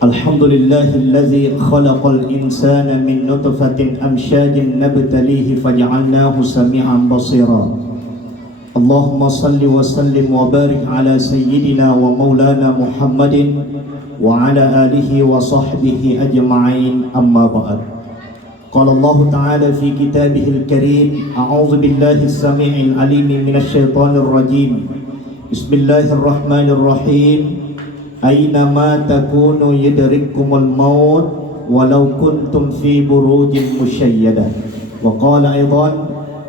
الحمد لله الذي خلق الإنسان من نطفة أمشاج نبتليه فجعلناه سميعا بصيرا اللهم صل وسلم وبارك على سيدنا ومولانا محمد وعلى آله وصحبه أجمعين أما بعد قال الله تعالى في كتابه الكريم أعوذ بالله السميع العليم من الشيطان الرجيم بسم الله الرحمن الرحيم أينما تكونوا يدرككم الموت ولو كنتم في بروج مشيدة وقال أيضا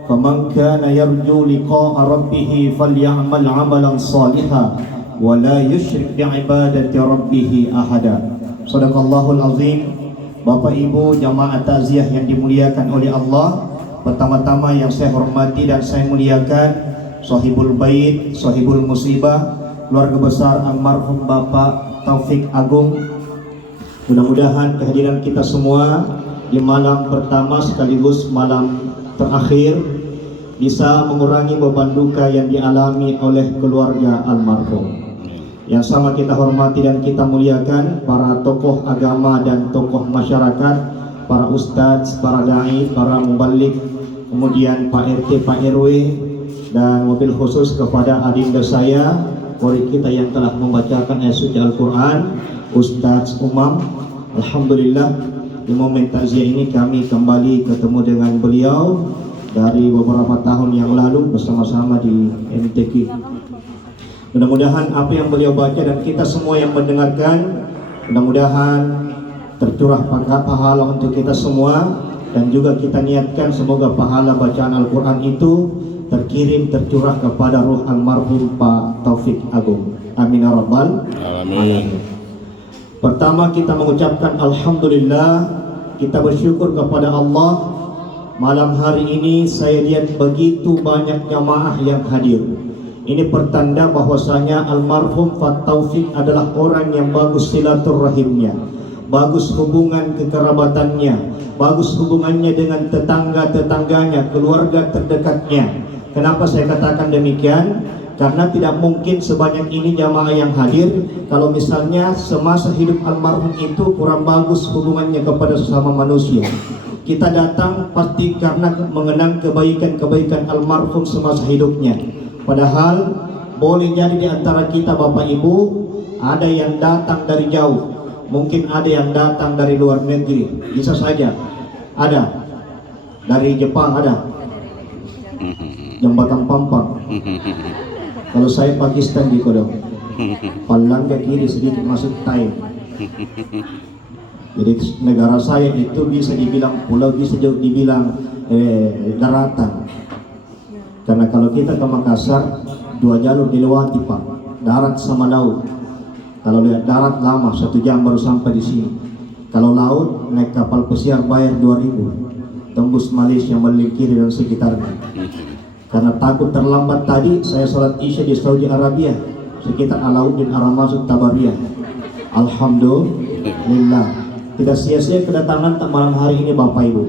فمن كان يرجو لقاء ربه فليعمل عملا صالحا ولا يشرك بعبادة ربه أحدا صدق الله العظيم. Bapak Ibu jamaah takziah yang dimuliakan oleh Allah, pertama-tama yang saya hormati dan saya muliakan Sahibul Bait, Sahibul Musibah, keluarga besar almarhum Bapak Taufik Agung. Mudah-mudahan kehadiran kita semua di malam pertama sekaligus malam terakhir bisa mengurangi beban duka yang dialami oleh keluarga almarhum. Yang sama kita hormati dan kita muliakan para tokoh agama dan tokoh masyarakat, para ustadz, para dai, para mubalik, kemudian Pak RT, Pak RW, dan mobil khusus kepada adinda saya, murid kita yang telah membacakan ayat suci Al-Quran, Ustadz Umam. Alhamdulillah di momen takziah ini kami kembali ketemu dengan beliau dari beberapa tahun yang lalu bersama-sama di MTQ. Mudah-mudahan apa yang beliau baca dan kita semua yang mendengarkan, mudah-mudahan tercurah pahala untuk kita semua, dan juga kita niatkan semoga pahala bacaan Al-Quran itu terkirim tercurah kepada ruh almarhum Pak Taufik Agung. Amin ya rabbal alamin. Pertama kita mengucapkan alhamdulillah, kita bersyukur kepada Allah. Malam hari ini saya lihat begitu banyak jamaah yang hadir. Ini pertanda bahwasanya almarhum Pak Taufik adalah orang yang bagus silaturahimnya, bagus hubungan kekerabatannya, bagus hubungannya dengan tetangga-tetangganya, keluarga terdekatnya. Kenapa saya katakan demikian? Karena tidak mungkin sebanyak ini jamaah yang hadir kalau misalnya semasa hidup almarhum itu kurang bagus hubungannya kepada sesama manusia. Kita datang pasti karena mengenang kebaikan-kebaikan almarhum semasa hidupnya. Padahal boleh jadi di antara kita Bapak Ibu ada yang datang dari jauh, mungkin ada yang datang dari luar negeri, bisa saja ada dari Jepang, ada Jembatan Pampang. Kalau saya Pakistan di Kodok, Palangga kiri sedikit masuk Thai. Jadi negara saya itu bisa dibilang pulau, bisa juga dibilang daratan. Karena kalau kita ke Makassar 2 jalur dilewati Pak, darat sama laut. Kalau lihat darat lama 1 jam baru sampai di sini. Kalau laut naik kapal pesiar bayar 2.000, tembus Malaysia, Melingkiri dan sekitarnya. Karena takut terlambat tadi saya sholat isya di Saudi Arabia sekitar Alauddin Aramazut Tabariyah. Alhamdulillah tidak sia-sia kedatangan malam hari ini Bapak Ibu.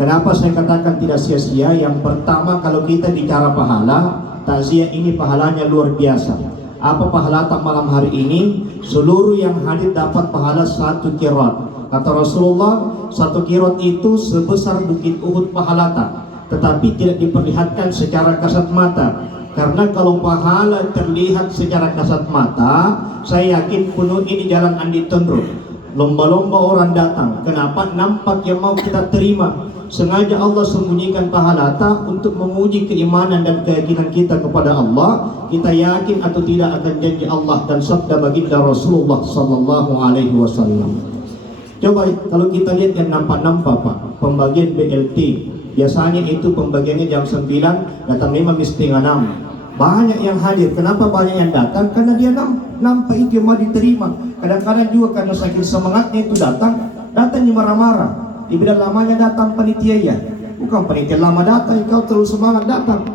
Kenapa saya katakan tidak sia-sia? Yang pertama, kalau kita bicara pahala, takziah ini pahalanya luar biasa. Apa pahala malam hari ini? Seluruh yang hadir dapat pahala 1 qirat. Kata Rasulullah, 1 qirat itu sebesar bukit Uhud pahalata, tetapi tidak diperlihatkan secara kasat mata. Karena kalau pahala terlihat secara kasat mata, saya yakin penuh ini jalan Andi Tondro. Lomba-lomba orang datang. Kenapa? Nampak yang mau kita terima. Sengaja Allah sembunyikan pahalata untuk menguji keimanan dan keyakinan kita kepada Allah. Kita yakin atau tidak akan janji Allah dan sabda baginda Rasulullah sallallahu alaihi wasallam. Coba kalau kita lihat yang nampak-nampak Pak, pembagian BLT. Biasanya itu pembagiannya jam 9, datang 5:30. Banyak yang hadir. Kenapa banyak yang datang? Karena dia nampak itu yang mau diterima. Kadang-kadang juga karena saking semangatnya itu datangnya marah-marah. Dibilang lamanya datang panitia ya, bukan panitia lama datang, kau terus semangat datang.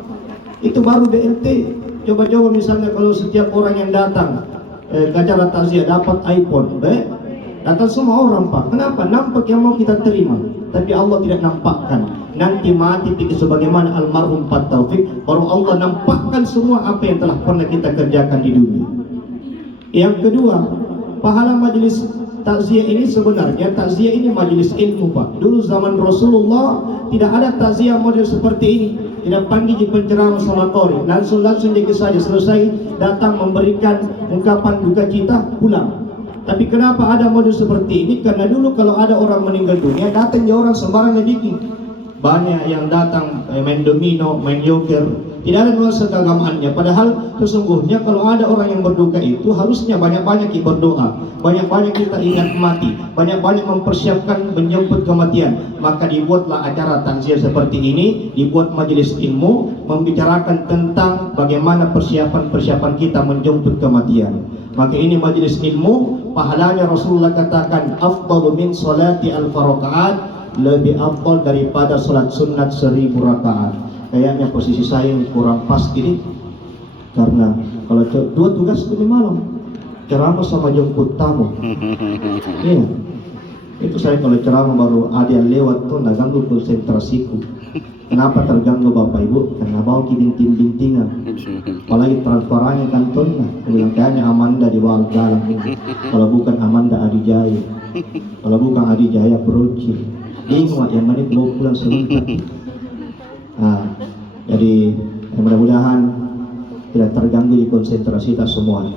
Itu baru BLT. Coba-coba misalnya kalau setiap orang yang datang ke acara takziah dapat iPhone, datang semua orang Pak. Kenapa? Nampak yang mau kita terima, tapi Allah tidak nampakkan. Nanti mati sebagaimana almarhum Pak Taufik, baru Allah nampakkan semua apa yang telah pernah kita kerjakan di dunia. Yang kedua, pahala majelis takziah ini sebenarnya takziah ini majelis ilmu Pak. Dulu zaman Rasulullah tidak ada takziah model seperti ini. Tidak panggil di penceramah sama kori, langsung dia saja selesai datang memberikan ungkapan duka cita pulang. Tapi kenapa ada model seperti ini? Karena dulu kalau ada orang meninggal dunia datang orang sembarang bikin. Banyak yang datang main domino, main joker, tidak ada nuansa keagamaannya. Padahal sesungguhnya kalau ada orang yang berduka itu harusnya banyak-banyak kita berdoa, banyak-banyak kita ingat mati, banyak-banyak mempersiapkan menjemput kematian. Maka dibuatlah acara takziah seperti ini, dibuat majelis ilmu membicarakan tentang bagaimana persiapan-persiapan kita menjemput kematian. Maka ini majelis ilmu, pahalanya Rasulullah katakan afdalu min salati al-farakaat, lebih afdal daripada salat sunat 1000 rakaat. Kayaknya posisi saya kurang pas ini, karena kalau dua tugas ini malam, ceramah sama jemput tamu. Iya, itu saya kalau ceramah baru ada yang lewat tuh nggak ganggu konsentrasiku. Kenapa terganggu Bapak Ibu? Karena bawa binting-bintingan, apalagi transparannya kantornya. Bilang kayaknya Amanda di bawah jalan ini. Kalau bukan Amanda Adijaya, kalau bukan Adijaya Peruci. Ingat yang mana belum pulang sebentar. Nah, jadi mudah-mudahan tidak terganggu di konsentrasi kita semua.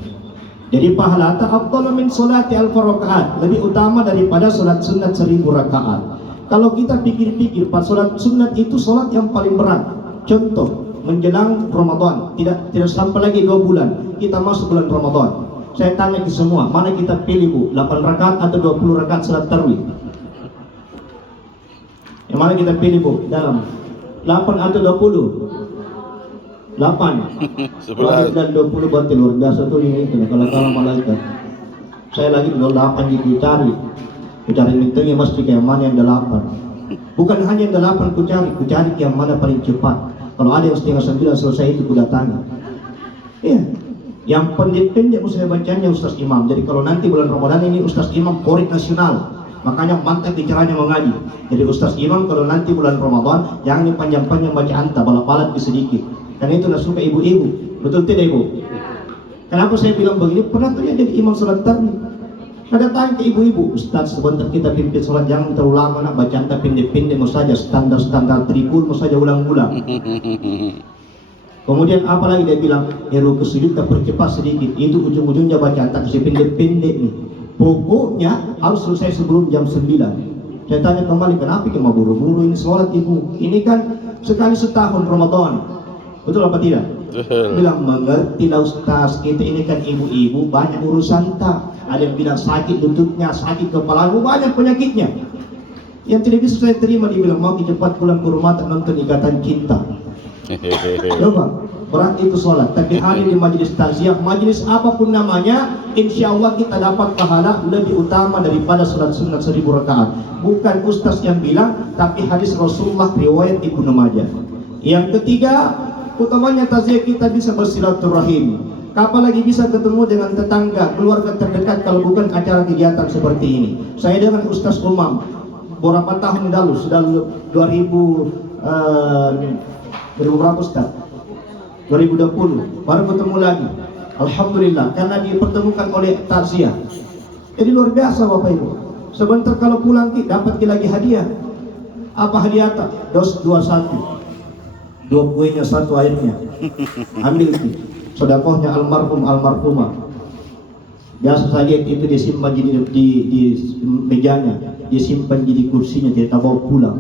Jadi pahala afdalu min salati al-farakaat, lebih utama daripada salat sunat 1000 rakaat. Kalau kita pikir-pikir, salat sunat itu salat yang paling berat. Contoh, menjelang Ramadan, tidak sampai lagi 2 bulan kita masuk bulan Ramadan. Saya tanya ke semua, mana kita pilih Bu? 8 rakaat atau 20 rakaat salat tarawih? Yang mana kita pilih Bu? Dalam 8 atau 20? 8 11 dan 20 berarti luar biasa tuh ini itu kalau malaikat. Saya lagi dulu 8 gitu cari mintanya mesti kayak mana yang 8. Bukan hanya yang 8 ku cari yang mana paling cepat. Kalau ada yang setengah 9 selesai itu ku datangi. Iya. Yang pendek-pendek saya bacanya Ustaz Imam. Jadi kalau nanti bulan Ramadan ini Ustaz Imam korek nasional. Makanya mantap caranya mengaji. Jadi Ustaz Imam kalau nanti bulan Ramadan jangan panjang-panjang baca anta, balap-balap sedikit. Karena itu nak suka ibu-ibu. Betul tidak Ibu? Kenapa saya bilang begini? Pernah tuh jadi imam salat tarawih. Ada tanya ke ibu-ibu, Ustaz sebentar kita pimpin salat jangan terlalu lama nak baca anta pendek-pendek mau saja standar trikul mau saja ulang-ulang. Kemudian apa lagi dia bilang, ya ruku sujud kita percepat sedikit. Itu ujung-ujungnya baca anta kasih pendek-pendek nih. Pokoknya harus selesai sebelum jam 9. Saya tanya kembali, kenapa mau buru-buru ini sholat Ibu? Ini kan sekali setahun Ramadan. Betul apa tidak? Bilang mengerti lah Ustaz, kita ini kan ibu-ibu banyak urusan tak. Ada yang bilang sakit lututnya, sakit kepala, banyak penyakitnya. Yang tidak bisa saya terima dibilang mau cepat pulang ke rumah tak nonton Ikatan Cinta. Coba, berat itu sholat. Tapi hari di majelis takziah, majelis apapun namanya, insya Allah kita dapat pahala lebih utama daripada sholat sunat 1000 rakaat. Bukan Ustaz yang bilang, tapi hadis Rasulullah riwayat Ibnu Majah. Yang ketiga, utamanya takziah kita bisa bersilaturahim. Kapan lagi bisa ketemu dengan tetangga, keluarga terdekat kalau bukan acara kegiatan seperti ini. Saya dengan Ustaz Umam beberapa tahun lalu, sudah 2000 berapa Ustaz? 2020 baru ketemu lagi. Alhamdulillah karena dipertemukan oleh takziah. Jadi luar biasa Bapak Ibu. Sebentar kalau pulang dapat lagi hadiah. Apa hadiah tak? Dos 21. 2 kuenya 1 airnya. Ambil sedekahnya almarhum almarhumah. Biasa saya lihat itu disimpan di mejanya, disimpan di kursinya, tidak bawa pulang.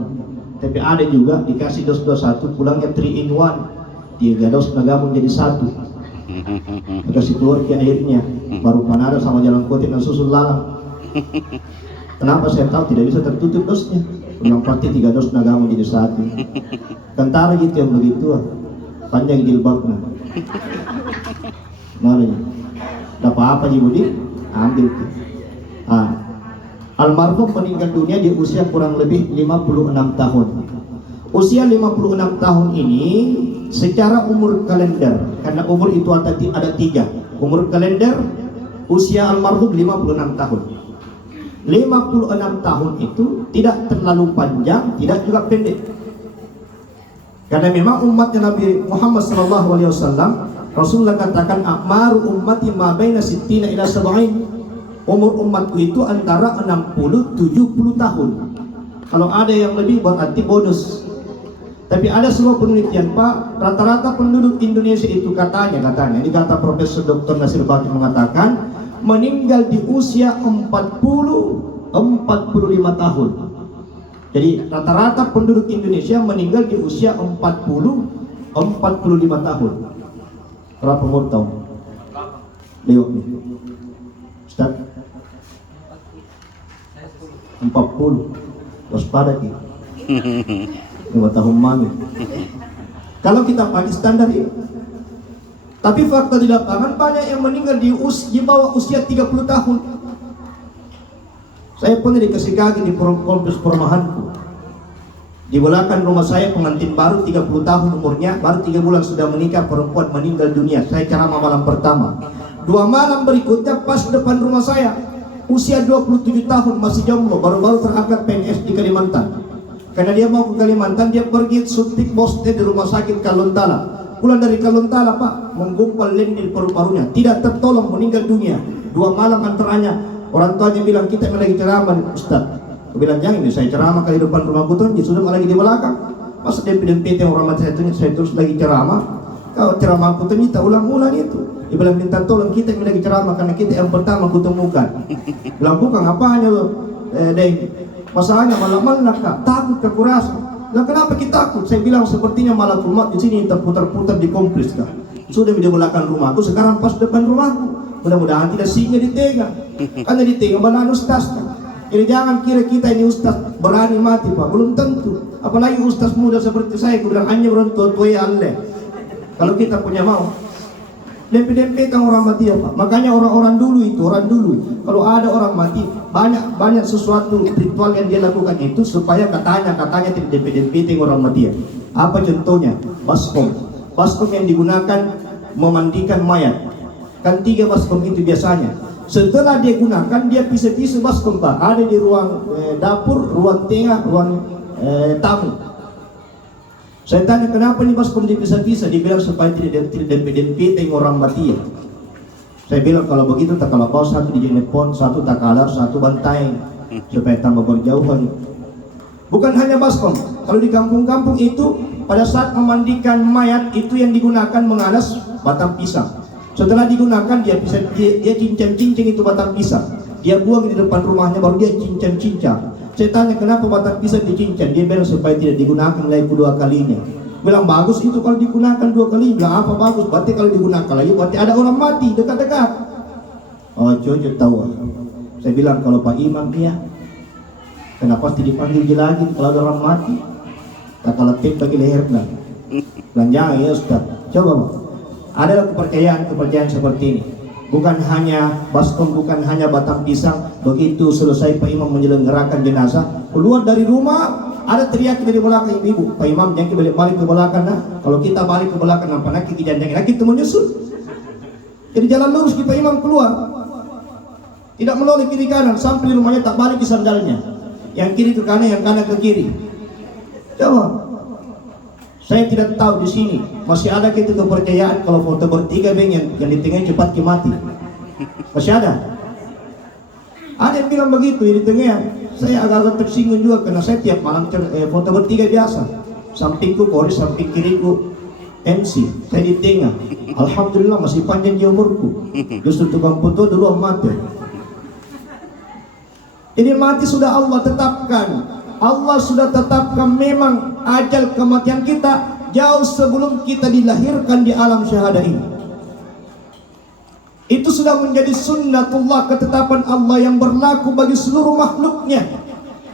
Tapi ada juga dikasih dos 21 pulangnya 3 in 1. 3 dos gabung jadi 1. Kasih keluar ke airnya, baru panada sama jalan kotik dan susu lalang. Kenapa saya tahu tidak bisa tertutup dosnya? Yang pasti 3 dos gabung jadi 1. Kentara gitu yang begitu, panjang jilbabnya. Mana dapat apa Budi? Ambil tuh. Almarhum meninggal dunia di usia kurang lebih 56 tahun. Usia 56 tahun ini secara umur kalender, karena umur itu ada 3. Umur kalender, usia almarhum 56 tahun. 56 tahun itu tidak terlalu panjang, tidak juga pendek. Karena memang umatnya Nabi Muhammad SAW, Rasulullah katakan akmaru ummati ma baina sittina ila sab'in. Umur umatku itu antara 60-70 tahun. Kalau ada yang lebih berarti bonus. Tapi ada sebuah penelitian Pak, rata-rata penduduk Indonesia itu katanya, ini kata Profesor Dr. Nasir Bakir mengatakan, meninggal di usia 40-45 tahun. Jadi rata-rata penduduk Indonesia meninggal di usia 40-45 tahun. Berapa umur tahun? Lewat nih Ustaz 40. Waspada kita 5 tahun mami. Kalau kita pakai standar ini. Tapi fakta di lapangan banyak yang meninggal di bawah usia 30 tahun. Saya pernah dikasih kaget di kompleks perumahanku. Di belakang rumah saya pengantin baru 30 tahun umurnya, baru 3 bulan sudah menikah, perempuan meninggal dunia. Saya ceramah malam pertama. 2 malam berikutnya pas depan rumah saya, usia 27 tahun masih jomblo, baru-baru terangkat PNS di Kalimantan. Karena dia mau ke Kalimantan, dia pergi suntik bosnya di rumah sakit Kalontala. Pulang dari Kalontala Pak, menggumpal lem di paru-parunya, tidak tertolong, meninggal dunia. 2 malam antaranya, orang tuanya bilang kita lagi ceramah Ustaz. Aku bilang jangan, saya ceramah kali depan rumah putra, dia sudah lagi di belakang. Pas dempet yang orang mati saya terus lagi ceramah. Kau ceramah aku ternyata ulang-ulang itu. Dia bilang minta tolong kita yang lagi ceramah karena kita yang pertama kutemukan. Bilang bukan apanya lo, Deng. Masalahnya malam-malam kak, takut ke kurasa. Lah kenapa kita takut? Saya bilang sepertinya malakul maut di sini terputar-putar di kompleks kak. Sudah di belakang rumahku, sekarang pas depan rumahku. Mudah-mudahan tidak singa ditega. Karena ditega benar ustaz kak. Jadi jangan kira kita ini ustaz berani mati Pak, belum tentu. Apalagi ustaz muda seperti saya, aku bilang hanya orang tua-tua ya Allah. Kalau kita punya mau, dempet-dempetan orang mati ya Pak. Makanya orang-orang dulu kalau ada orang mati, banyak sesuatu ritual yang dia lakukan itu supaya katanya tidak dempet-dempetan orang mati ya. Apa contohnya? Baskom yang digunakan memandikan mayat. Kan 3 baskom itu biasanya. Setelah dia gunakan, dia pisah-pisah baskom Pak. Ada di ruang dapur, ruang tengah, ruang tamu. Saya tanya kenapa nih baskom dipisah-pisah? Dibilang supaya tidak dempet-dempetan orang mati ya. Saya bilang kalau begitu tak kalau kau satu di jenepon, satu tak kalar, satu bantai supaya tambah berjauhan. Bukan hanya baskom. Kalau di kampung-kampung itu pada saat memandikan mayat itu yang digunakan mengalas batang pisang. Setelah digunakan dia cincang-cincang itu batang pisang. Dia buang di depan rumahnya baru dia cincang-cincang. Saya tanya kenapa batang pisang dicincang? Dia bilang supaya tidak digunakan lagi 2 kalinya. Bilang bagus itu kalau digunakan 2 kali. Bilang apa bagus? Berarti kalau digunakan lagi berarti ada orang mati dekat-dekat. Oh cocok tahu. Saya bilang kalau Pak Imam dia, kenapa pasti dipanggil lagi kalau ada orang mati? Kata letip bagi lehernya. Bilang jangan ya Ustaz. Coba Pak. Adalah kepercayaan seperti ini. Bukan hanya baskom, bukan hanya batang pisang. Begitu selesai Pak Imam menyelenggarakan jenazah, keluar dari rumah ada teriak dari belakang ibu, Pak Imam jangan balik ke belakang nah. Kalau kita balik ke belakang nampak nak kiki jangan kita menyusul. Jadi jalan lurus Pak Imam keluar, tidak menoleh kiri kanan sampai di rumahnya tak balik ke sandalnya. Yang kiri ke kanan, yang kanan ke kiri. Coba. Saya tidak tahu di sini masih ada gitu kepercayaan kalau foto bertiga beng yang di tengah cepat mati. Masih ada? Ada yang bilang begitu di tengah. Saya agak-agak tersinggung juga karena saya tiap malam foto bertiga biasa. Sampingku Koris, samping kiriku MC. Saya di tengah. Alhamdulillah masih panjang di umurku. Justru tukang foto dulu mati. Ini mati sudah Allah tetapkan. Allah sudah tetapkan memang ajal kematian kita jauh sebelum kita dilahirkan di alam syahadah ini. Itu sudah menjadi sunnatullah, ketetapan Allah yang berlaku bagi seluruh makhluknya.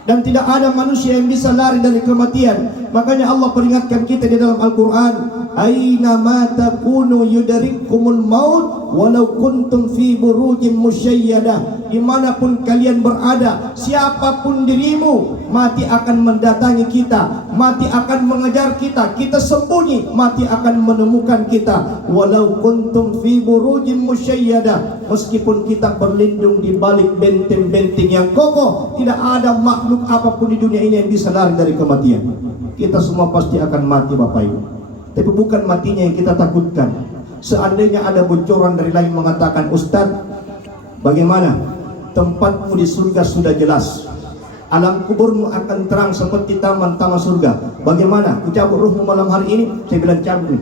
Dan tidak ada manusia yang bisa lari dari kematian. Makanya Allah peringatkan kita di dalam Al-Quran, aina ma takunu yudarikumul maut walau kuntum fi burujin musyayyadah. Dimanapun kalian berada, siapapun dirimu, mati akan mendatangi kita, mati akan mengejar kita. Kita sembunyi, mati akan menemukan kita. Walau kuntum fi burujin musyayyadah. Meskipun kita berlindung di balik benteng-benteng yang kokoh, tidak ada makhluk apapun di dunia ini yang bisa lari dari kematian. Kita semua pasti akan mati Bapak Ibu. Tapi bukan matinya yang kita takutkan. Seandainya ada bocoran dari lain mengatakan, Ustaz, bagaimana tempatmu di surga sudah jelas. Alam kuburmu akan terang seperti taman-taman surga. Bagaimana? Ku cabut ruhmu malam hari ini? Saya bilang cabut.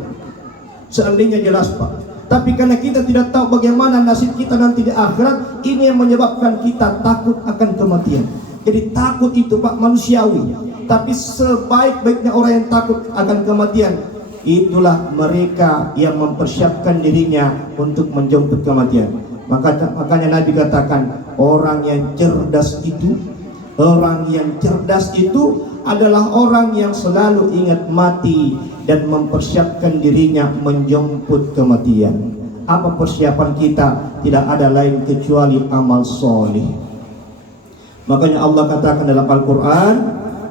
Seandainya jelas Pak. Tapi karena kita tidak tahu bagaimana nasib kita nanti di akhirat, ini yang menyebabkan kita takut akan kematian. Jadi takut itu Pak manusiawi. Tapi sebaik-baiknya orang yang takut akan kematian, itulah mereka yang mempersiapkan dirinya untuk menjemput kematian. Makanya Nabi katakan, orang yang cerdas itu adalah orang yang selalu ingat mati dan mempersiapkan dirinya menjemput kematian. Apa persiapan kita? Tidak ada lain kecuali amal soleh. Makanya Allah katakan dalam Al-Quran,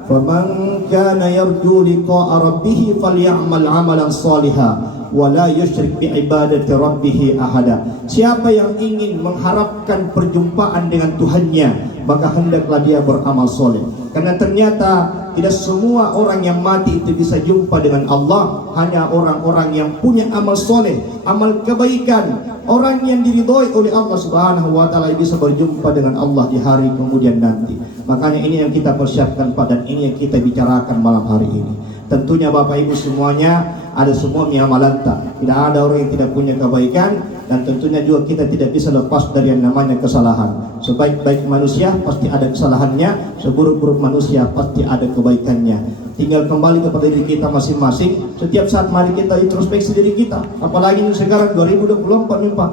"Faman kana yarju liqa'a rabbih falyamal 'amalan shalihan wa la yusyrik bi ibadati rabbih ahada." Siapa yang ingin mengharapkan perjumpaan dengan Tuhannya, maka hendaklah dia beramal soleh. Karena ternyata tidak semua orang yang mati itu bisa jumpa dengan Allah. Hanya orang-orang yang punya amal soleh, amal kebaikan, orang yang diridhoi oleh Allah Subhanahu wa Ta'ala bisa berjumpa dengan Allah di hari kemudian nanti. Makanya ini yang kita persiapkan Pak, dan ini yang kita bicarakan malam hari ini. Tentunya Bapak Ibu semuanya ada semua miamalanta. Tidak ada orang yang tidak punya kebaikan, dan tentunya juga kita tidak bisa lepas dari yang namanya kesalahan. Sebaik-baik manusia pasti ada kesalahannya, seburuk-buruk manusia pasti ada kebaikannya. Tinggal kembali kepada diri kita masing-masing. Setiap saat mari kita introspeksi diri kita. Apalagi ini sekarang 2024 nih Pak.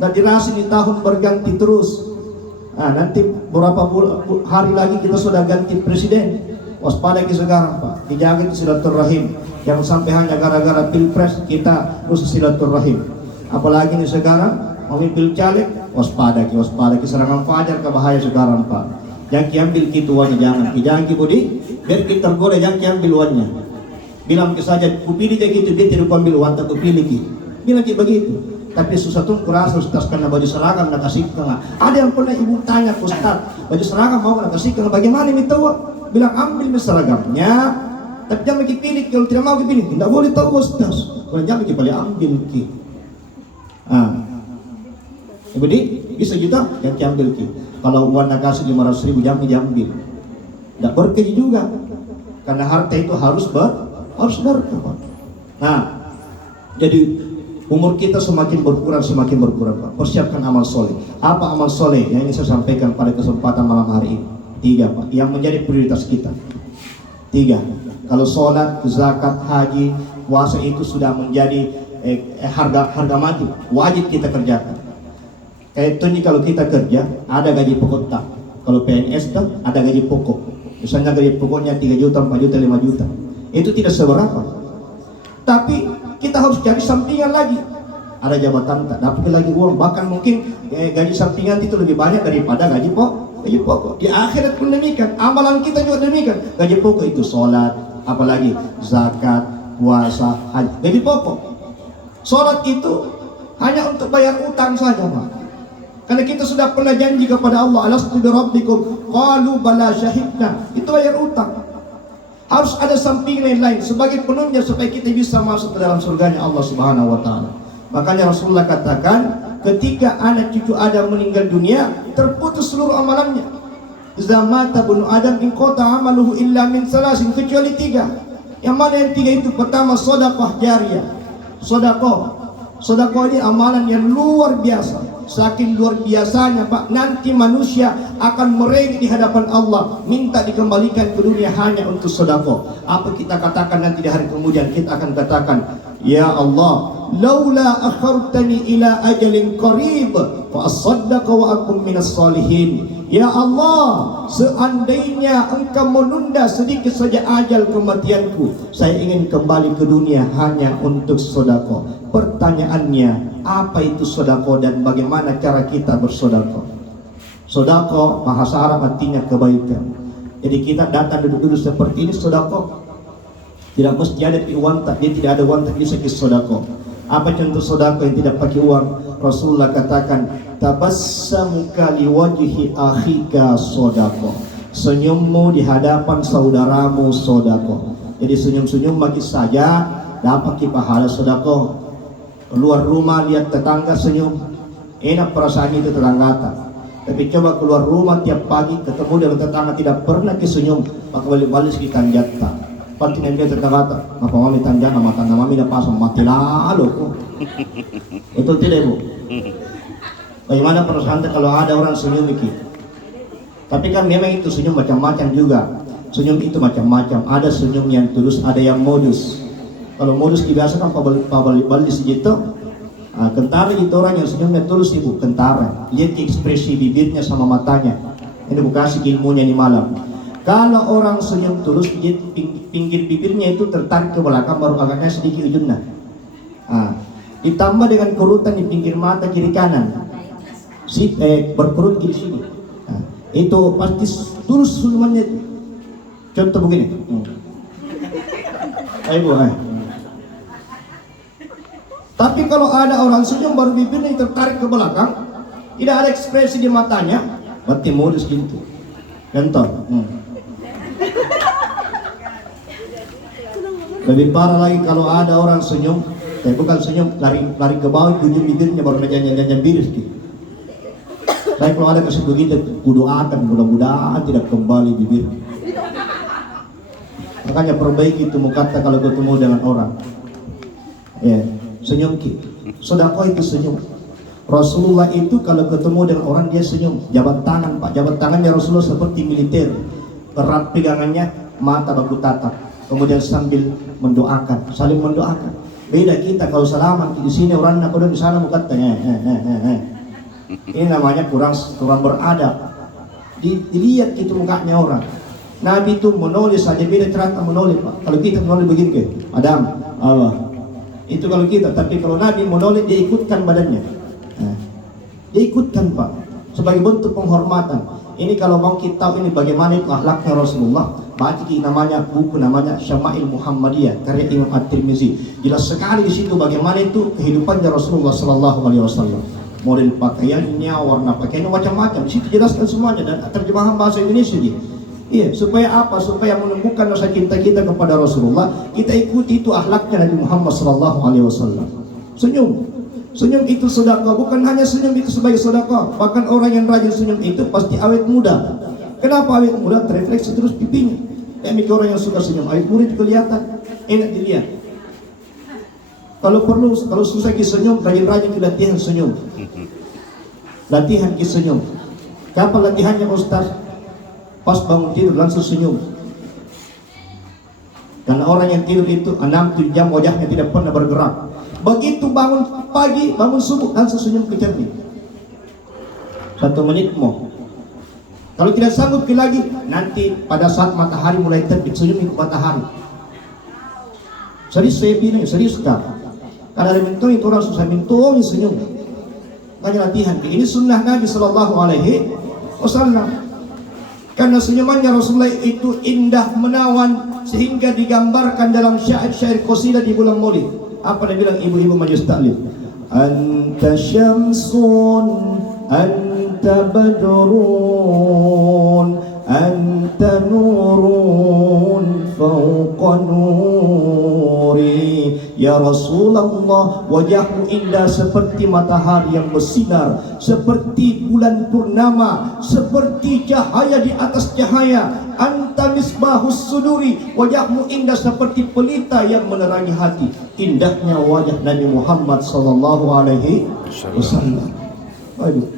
Dan dirasa ini tahun berganti terus. Nah, nanti beberapa hari lagi kita sudah ganti presiden. Waspada kita sekarang Pak, dijaga silaturahim. Jangan sampai hanya gara-gara pilpres kita rusak silaturahim. Apalagi ini sekarang memimpin caleg, waspada kita serangan fajar ke bahaya sekarang Pak. Jangan kiambil kituannya, jangan budi, biar kita tergoda, jangan kiambil uannya. Bilang ke saja, kupilih dia gitu, dia tidak ambil uang, tak kupilih gitu. Bilang kita begitu. Tapi susah tuh kurasa Ustaz, karena baju seragam nak kasih ke nggak. Ada yang pernah ibu tanya ke Ustaz, baju seragam mau nak kasih ke nggak? Bagaimana ini tahu? Bilang ambil seragamnya, tapi jangan dipilih. Kalau tidak mau dipilih, tidak boleh tahu Ustaz. Kalau jangan dipilih ambil ki. Jadi bisa juga yang diambil ki. Kalau uang nak kasih 500.000 jangan diambil. Tidak berkah juga, karena harta itu harus berkah. Nah, jadi umur kita semakin berkurang Pak. Persiapkan amal soleh. Apa amal soleh yang ini saya sampaikan pada kesempatan malam hari ini? 3 Pak, yang menjadi prioritas kita. 3. Kalau sholat, zakat, haji, puasa itu sudah menjadi harga mati, wajib kita kerjakan. Kayak itu nih, kalau kita kerja ada gaji pokok tak. Kalau PNS tak ada gaji pokok. Misalnya gaji pokoknya 3 juta, 4 juta, 5 juta. Itu tidak seberapa. Tapi kita harus cari sampingan lagi. Ada jabatan tak dapat lagi uang, bahkan mungkin gaji sampingan itu lebih banyak daripada gaji pokok. Di akhirat pun demikian, amalan kita juga demikian. Gaji pokok itu sholat, apalagi zakat, puasa, haji. Gaji pokok. Sholat itu hanya untuk bayar utang saja Pak. Karena kita sudah pernah janji kepada Allah, alastu bi rabbikum, qalu bala syahidna. Itu bayar utang. Harus ada sampingan lain sebagai penunjang supaya kita bisa masuk ke dalam surganya Allah Subhanahu wa Ta'ala. Makanya Rasulullah katakan, ketika anak cucu Adam meninggal dunia, terputus seluruh amalannya. Idza mata ibnu Adam inqata amaluhu illa min salasin, kecuali 3. Yang mana yang 3 itu? Pertama, sedekah jariyah. Sedekah ini amalan yang luar biasa. Saking luar biasanya Pak, nanti manusia akan merengek di hadapan Allah, minta dikembalikan ke dunia hanya untuk sedekah. Apa kita katakan nanti di hari kemudian? Kita akan katakan, ya Allah, laula akhartani ila ajalin qarib fa asaddaqa wa akum minas salihin. Ya Allah, seandainya engkau menunda sedikit saja ajal kematianku, saya ingin kembali ke dunia hanya untuk sedekah. Pertanyaannya, apa itu sedekah dan bagaimana cara kita bersedekah? Sedekah bahasa Arab artinya kebaikan. Jadi kita datang duduk-duduk seperti ini sedekah. Tidak mesti ada uang, dia tidak ada uang, tak bisa sedekah. Apa contoh sedekah yang tidak pakai uang? Rasulullah katakan, tabassamuka liwajhi akhika sedekah. Senyummu di hadapan saudaramu sedekah. Jadi senyum-senyum bagi saja dapat pahala sedekah. Keluar rumah lihat tetangga senyum, enak perasaan itu tetangga. Tapi coba keluar rumah tiap pagi ketemu dengan tetangga tidak pernah senyum, maka balik-balik kita jatah. Pasti nanti tetangga apa mami tanjana mata mami dah pasang mati lalu kok. Itu tidak bu. Bagaimana perasaan kalau ada orang senyum iki? Tapi kan memang itu senyum macam-macam juga. Senyum itu macam-macam. Ada senyum yang tulus, ada yang modus. Kalau modus biasa kan balik segitu. Kentara itu orang yang senyumnya tulus ibu, kentara. Lihat ekspresi bibirnya sama matanya. Ini bukan kasih ilmunya di malam. Kalau orang senyum tulus, lihat pinggir bibirnya itu tertarik ke belakang, baru agaknya sedikit ujungnya. Ditambah dengan kerutan di pinggir mata kiri kanan. Berkerut di sini. Itu pasti tulus senyumannya. Contoh begini. Ayo bu, Tapi kalau ada orang senyum baru bibirnya tertarik ke belakang, tidak ada ekspresi di matanya, berarti modus gitu. Contoh. Lebih parah lagi kalau ada orang senyum, bukan senyum, lari ke bawah, ujung bibirnya baru jangan biru sedikit. Saya kalau ada kasih begitu, kudoakan mudah-mudahan tidak kembali bibir. Makanya perbaiki itu mukata kalau ketemu dengan orang. Ya. Senyum ki, sedekah itu senyum. Rasulullah itu kalau ketemu dengan orang dia senyum, jabat tangan pak, jabat tangannya Rasulullah seperti militer, erat pegangannya, mata baku tatap, kemudian sambil mendoakan, saling mendoakan. Beda kita kalau salaman di sini orang nak di sana mukanya, ini namanya kurang beradab. Dilihat itu mukanya orang. Nabi itu menulis saja beda cerita menulis pak. Kalau kita menulis begini ke, Adam, Allah. Itu kalau kita, tapi kalau Nabi menulis dia ikutkan badannya. Dia ikutkan pak, sebagai bentuk penghormatan. Ini kalau mau kita tahu ini bagaimana itu akhlaknya Rasulullah, baca namanya buku namanya Syama'il Muhammadiyah karya Imam At-Tirmizi. Jelas sekali di situ bagaimana itu kehidupannya Rasulullah Sallallahu Alaihi Wasallam. Model pakaiannya, warna pakaiannya macam-macam. Di situ jelaskan semuanya dan terjemahan bahasa Indonesia dia. Iya, supaya apa? Supaya menumbuhkan rasa cinta kita kepada Rasulullah. Kita ikuti itu akhlaknya Nabi Muhammad Sallallahu Alaihi Wasallam. Senyum itu sedekah. Bukan hanya senyum itu sebagai sedekah. Bahkan orang yang rajin senyum itu pasti awet muda. Kenapa awet muda? Terefleksi terus pipinya. Orang yang suka senyum, awet muda itu kelihatan, enak dilihat. Kalau perlu, kalau susah kita senyum, rajin-rajin kita latihan senyum. Latihan kita senyum. Kapan latihannya Ustaz? Pas bangun tidur langsung senyum. Karena orang yang tidur itu 6-7 jam wajahnya tidak pernah bergerak. Begitu bangun pagi, bangun subuh langsung senyum ke cermin. 1 menit mau. Kalau tidak sanggup lagi, nanti pada saat matahari mulai terbit senyum ke matahari. Serius saya bilang, serius kak. Karena ada mentong itu orang susah mentong senyum. Makanya latihan. Ini sunnah Nabi Sallallahu Alaihi Wasallam. Karena senyumannya Rasulullah itu indah menawan sehingga digambarkan dalam syair-syair qasidah di bulan Maulid. Apa dia bilang ibu-ibu majlis taklim? Anta syamsun, anta badrun, anta nurun fawqa nuri. Ya Rasulullah, wajahmu indah seperti matahari yang bersinar, seperti bulan purnama, seperti cahaya di atas cahaya. Anta misbahus suduri, wajahmu indah seperti pelita yang menerangi hati. Indahnya wajah Nabi Muhammad Sallallahu Alaihi Wasallam. Aduh,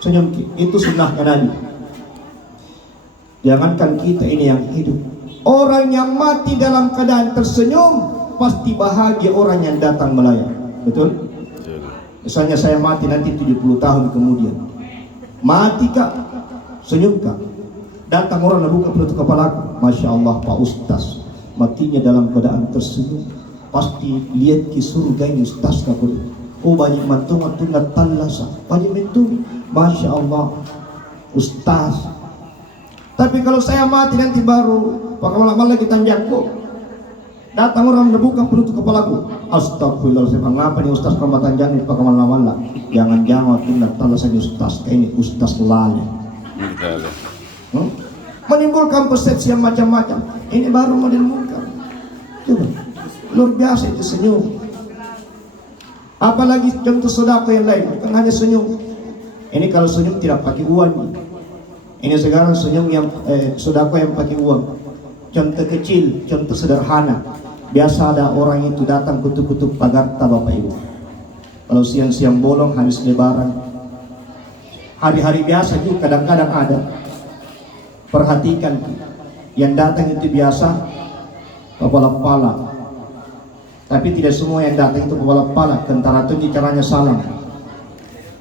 senyum itu sunnahnya Nabi. Jangankan kita ini yang hidup, orang yang mati dalam keadaan tersenyum pasti bahagia orang yang datang melayang. Betul? Misalnya saya mati nanti 70 tahun kemudian, mati kak, senyum kak, datang orang lalu buka penutup kepalaku, Masya Allah Pak Ustaz matinya dalam keadaan tersenyum, pasti lihat ke surga ini Ustaz kak. Oh banyak mantung-mantung talasa, banyak mantung, Masya Allah Ustaz. Tapi kalau saya mati nanti baru pakai malam lagi tanjaku, datang orang membuka penutup kepalaku, astagfirullahaladzim, mengapa nih Ustaz Ramadan jangan pakai malam-malam? Jangan-jangan tidak tahu saja Ustaz, kayak ini Ustaz lali. Menimbulkan persepsi yang macam-macam. Ini baru model muka. Coba, luar biasa itu senyum. Apalagi contoh sedekah yang lain, bukan hanya senyum. Ini kalau senyum tidak pakai uang. Ini sekarang senyum yang sedekah yang pakai uang. Contoh kecil, contoh sederhana. Biasa ada orang itu datang kutuk-kutuk pagar Bapak Ibu. Kalau siang-siang bolong habis lebaran. Hari-hari biasa juga kadang-kadang ada. Perhatikan, yang datang itu biasa kepala-kepala. Tapi tidak semua yang datang itu kepala-kepala. Kentara itu caranya salam.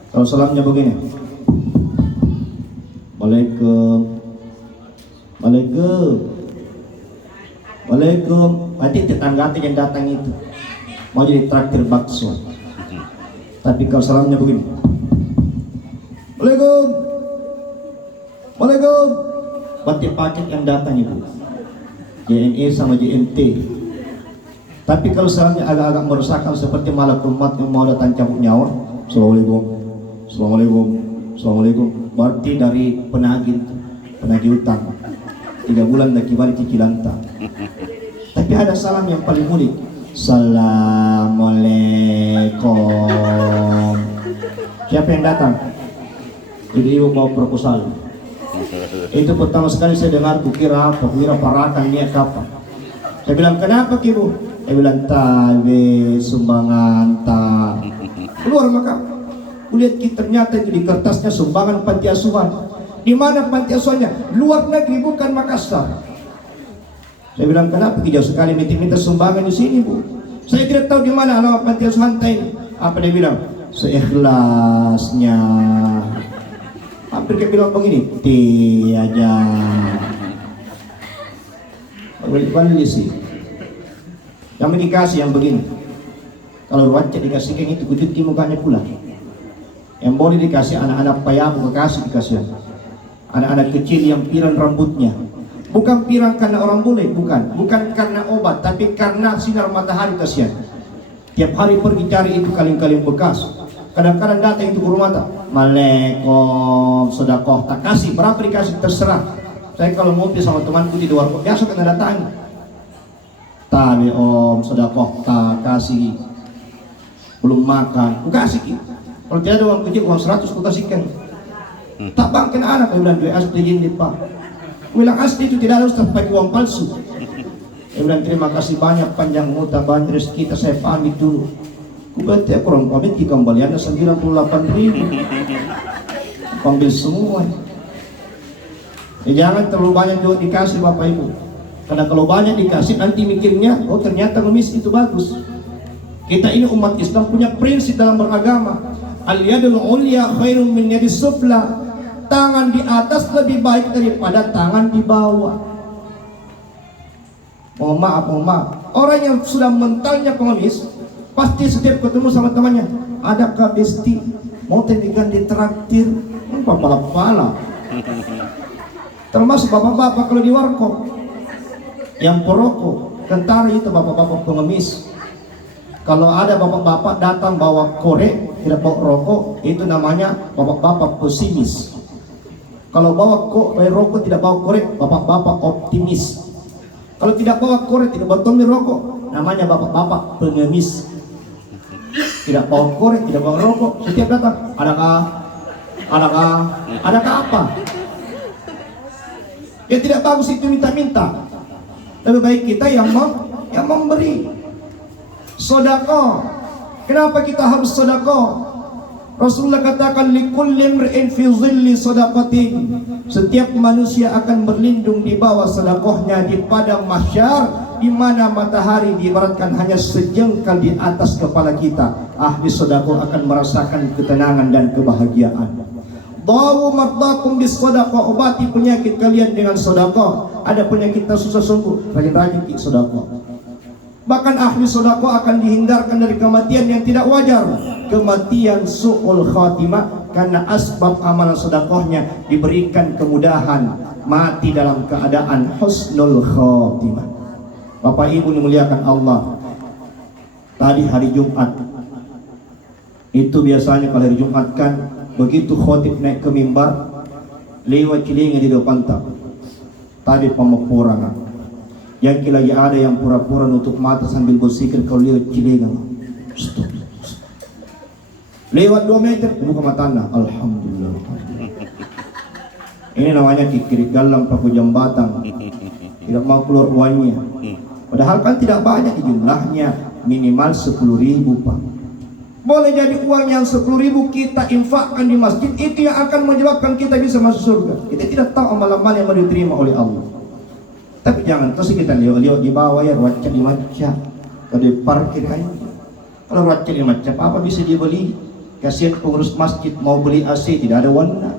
Kalau salamnya begini. Waalaikumsalam. Waalaikumsalam. Berarti tetangga yang datang itu mau jadi traktir bakso. Tapi kalau salamnya begini. Waalaikumsalam. Berarti paket yang datang itu JNE sama JNT. Tapi kalau salamnya agak-agak merusakkan seperti malakul maut yang mau datang cabut nyawa. Assalamualaikum. Assalamualaikum. Assalamualaikum. Berarti dari penagih utang 3 bulan dah kembali cicilan tak. Tapi ada salam yang paling unik. Assalamualaikum. Siapa yang datang? Jadi ibu bawa proposal. Itu pertama sekali saya dengar, kukira apa? Kukira parakan niat apa? Saya bilang, kenapa ibu? Saya bilang, tabe sumbangan tak. Keluar maka. Kulihat ternyata itu di kertasnya sumbangan panti asuhan. Di mana panti asuhannya? Luar negeri, bukan Makassar. Saya bilang, kenapa jauh sekali minta sumbangan di sini, Bu? Saya tidak tahu di mana alamat panti asuhan ini. Apa dia bilang? Seikhlasnya. Hampir dia bilang begini, aja. Balik sih. Yang dikasih yang begini. Kalau wajah dikasihkan itu kujut di mukanya pula. Yang boleh dikasih anak-anak payamu dikasih. Anak-anak kecil yang pirang rambutnya. Bukan pirang karena orang bule, bukan karena obat, tapi karena sinar matahari kasihan. Tiap hari pergi cari itu kaling-kaling bekas. Kadang-kadang datang itu ke rumah tak. Malekom, sedekah tak kasih, berapa dikasih terserah. Saya kalau ngopi sama temanku di luar biasa kena datang. Tapi om sedekah tak kasih. Belum makan, ku kasih. Kalau tidak ada uang kecil, uang 100 ku kasihkan. Tak bangkin anak, aku bilang, asli ini pak. Aku bilang asli itu tidak harus pakai uang palsu. Aku bilang terima kasih banyak, panjang umur, tambahan rezeki kita, saya pamit dulu. Aku berarti aku orang pamit, dikembaliannya 98.000. Ambil semua. Jangan terlalu banyak juga dikasih Bapak Ibu. Karena kalau banyak dikasih, nanti mikirnya, oh ternyata ngemis itu bagus. Kita ini umat Islam punya prinsip dalam beragama. Al-yadul ulya khairun min yadis sufla. Tangan di atas lebih baik daripada tangan di bawah. Mohon maaf. Orang yang sudah mentalnya pengemis, pasti setiap ketemu sama temannya, adakah besti? Mau tebikan di traktir? Pala-pala. Termasuk bapak-bapak kalau di warkop, yang perokok, kentara itu bapak-bapak pengemis. Kalau ada bapak-bapak datang bawa korek, tidak bawa rokok, itu namanya bapak-bapak pesimis. Kalau bawa rokok tidak bawa korek, bapak-bapak optimis. Kalau tidak bawa korek, tidak bawa tombol rokok, namanya bapak-bapak pengemis. Tidak bawa korek, tidak bawa rokok, setiap datang, adakah apa? Ya tidak bagus itu minta-minta. Lebih baik kita yang memberi. Sedekah. Kenapa kita harus sedekah? Rasulullah katakan likulli imri'in fi dhilli sadaqatin. Setiap manusia akan berlindung di bawah sedekahnya di padang mahsyar, di mana matahari diibaratkan hanya sejengkal di atas kepala kita. Ahli sedekah akan merasakan ketenangan dan kebahagiaan. Dawu mardakum bis sedekah, obati penyakit kalian dengan sedekah. Ada penyakit tak susah sembuh, rajin-rajin sedekah. Bahkan ahli sedekah akan dihindarkan dari kematian yang tidak wajar, kematian su'ul khatimah, karena asbab amalan sedekahnya diberikan kemudahan mati dalam keadaan husnul khatimah. Bapak Ibu dimuliakan Allah. Tadi hari Jumat itu biasanya kalau hari Jumat kan begitu khotib naik ke mimbar, lewat cilinga di depan tak. Tadi pemupurangan. Yang lagi ada yang pura-pura nutup mata sambil bersikir kalau lihat cilinga. Lewat 2 meter, buka matanya. Alhamdulillah. Ini namanya kikiri galang paku jambatan. Tidak mau keluar uangnya. Padahal kan tidak banyak jumlahnya, minimal 10.000 Pak. Boleh jadi uang yang 10.000 kita infakkan di masjid, itu yang akan menyebabkan kita bisa masuk surga. Kita tidak tahu amal-amal yang mau diterima oleh Allah. Tapi jangan terus kita lihat di bawah ya, raca di macam, kalau di parkir aja. Kalau raca di macam apa bisa dibeli? Kasihan pengurus masjid, mau beli AC tidak ada warna,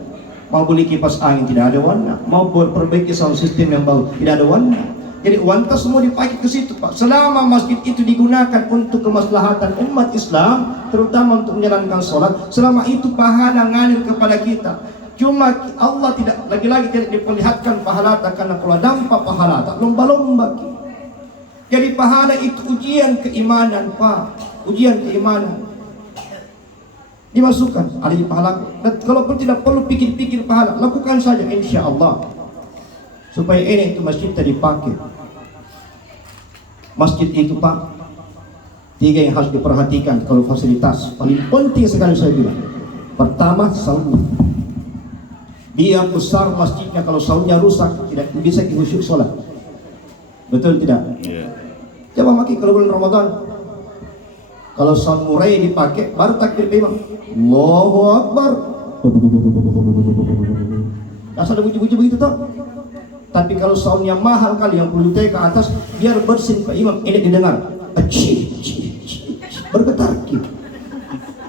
mau beli kipas angin tidak ada warna, mau perbaiki sound system yang baru tidak ada warna. Jadi uang semua dipakai ke situ Pak. Selama masjid itu digunakan untuk kemaslahatan umat Islam, terutama untuk menjalankan sholat, selama itu pahala ngalir kepada kita. Cuma Allah tidak lagi-lagi tidak diperlihatkan pahala, karena kalau dampak pahala tak lomba-lomba. Jadi pahala itu ujian keimanan Pak, ujian keimanan. Dimasukkan ada di pahala. Dan kalaupun tidak perlu pikir-pikir pahala, lakukan saja insya Allah. Supaya ini itu masjid tadi dipakai. Masjid itu Pak, 3 yang harus diperhatikan kalau fasilitas. Paling penting sekali saya bilang. Pertama, saum. Dia besar masjidnya, kalau saumnya rusak tidak bisa khusyuk sholat. Betul tidak? Coba maki kalau bulan Ramadan, kalau saum murai dipakai, baru takbir imam. Allahu Akbar. Asal ada bunyi-bunyi begitu toh. Tapi kalau soundnya mahal kali yang perlu ke atas, biar bersin Pak Imam ini didengar. Bergetar gitu.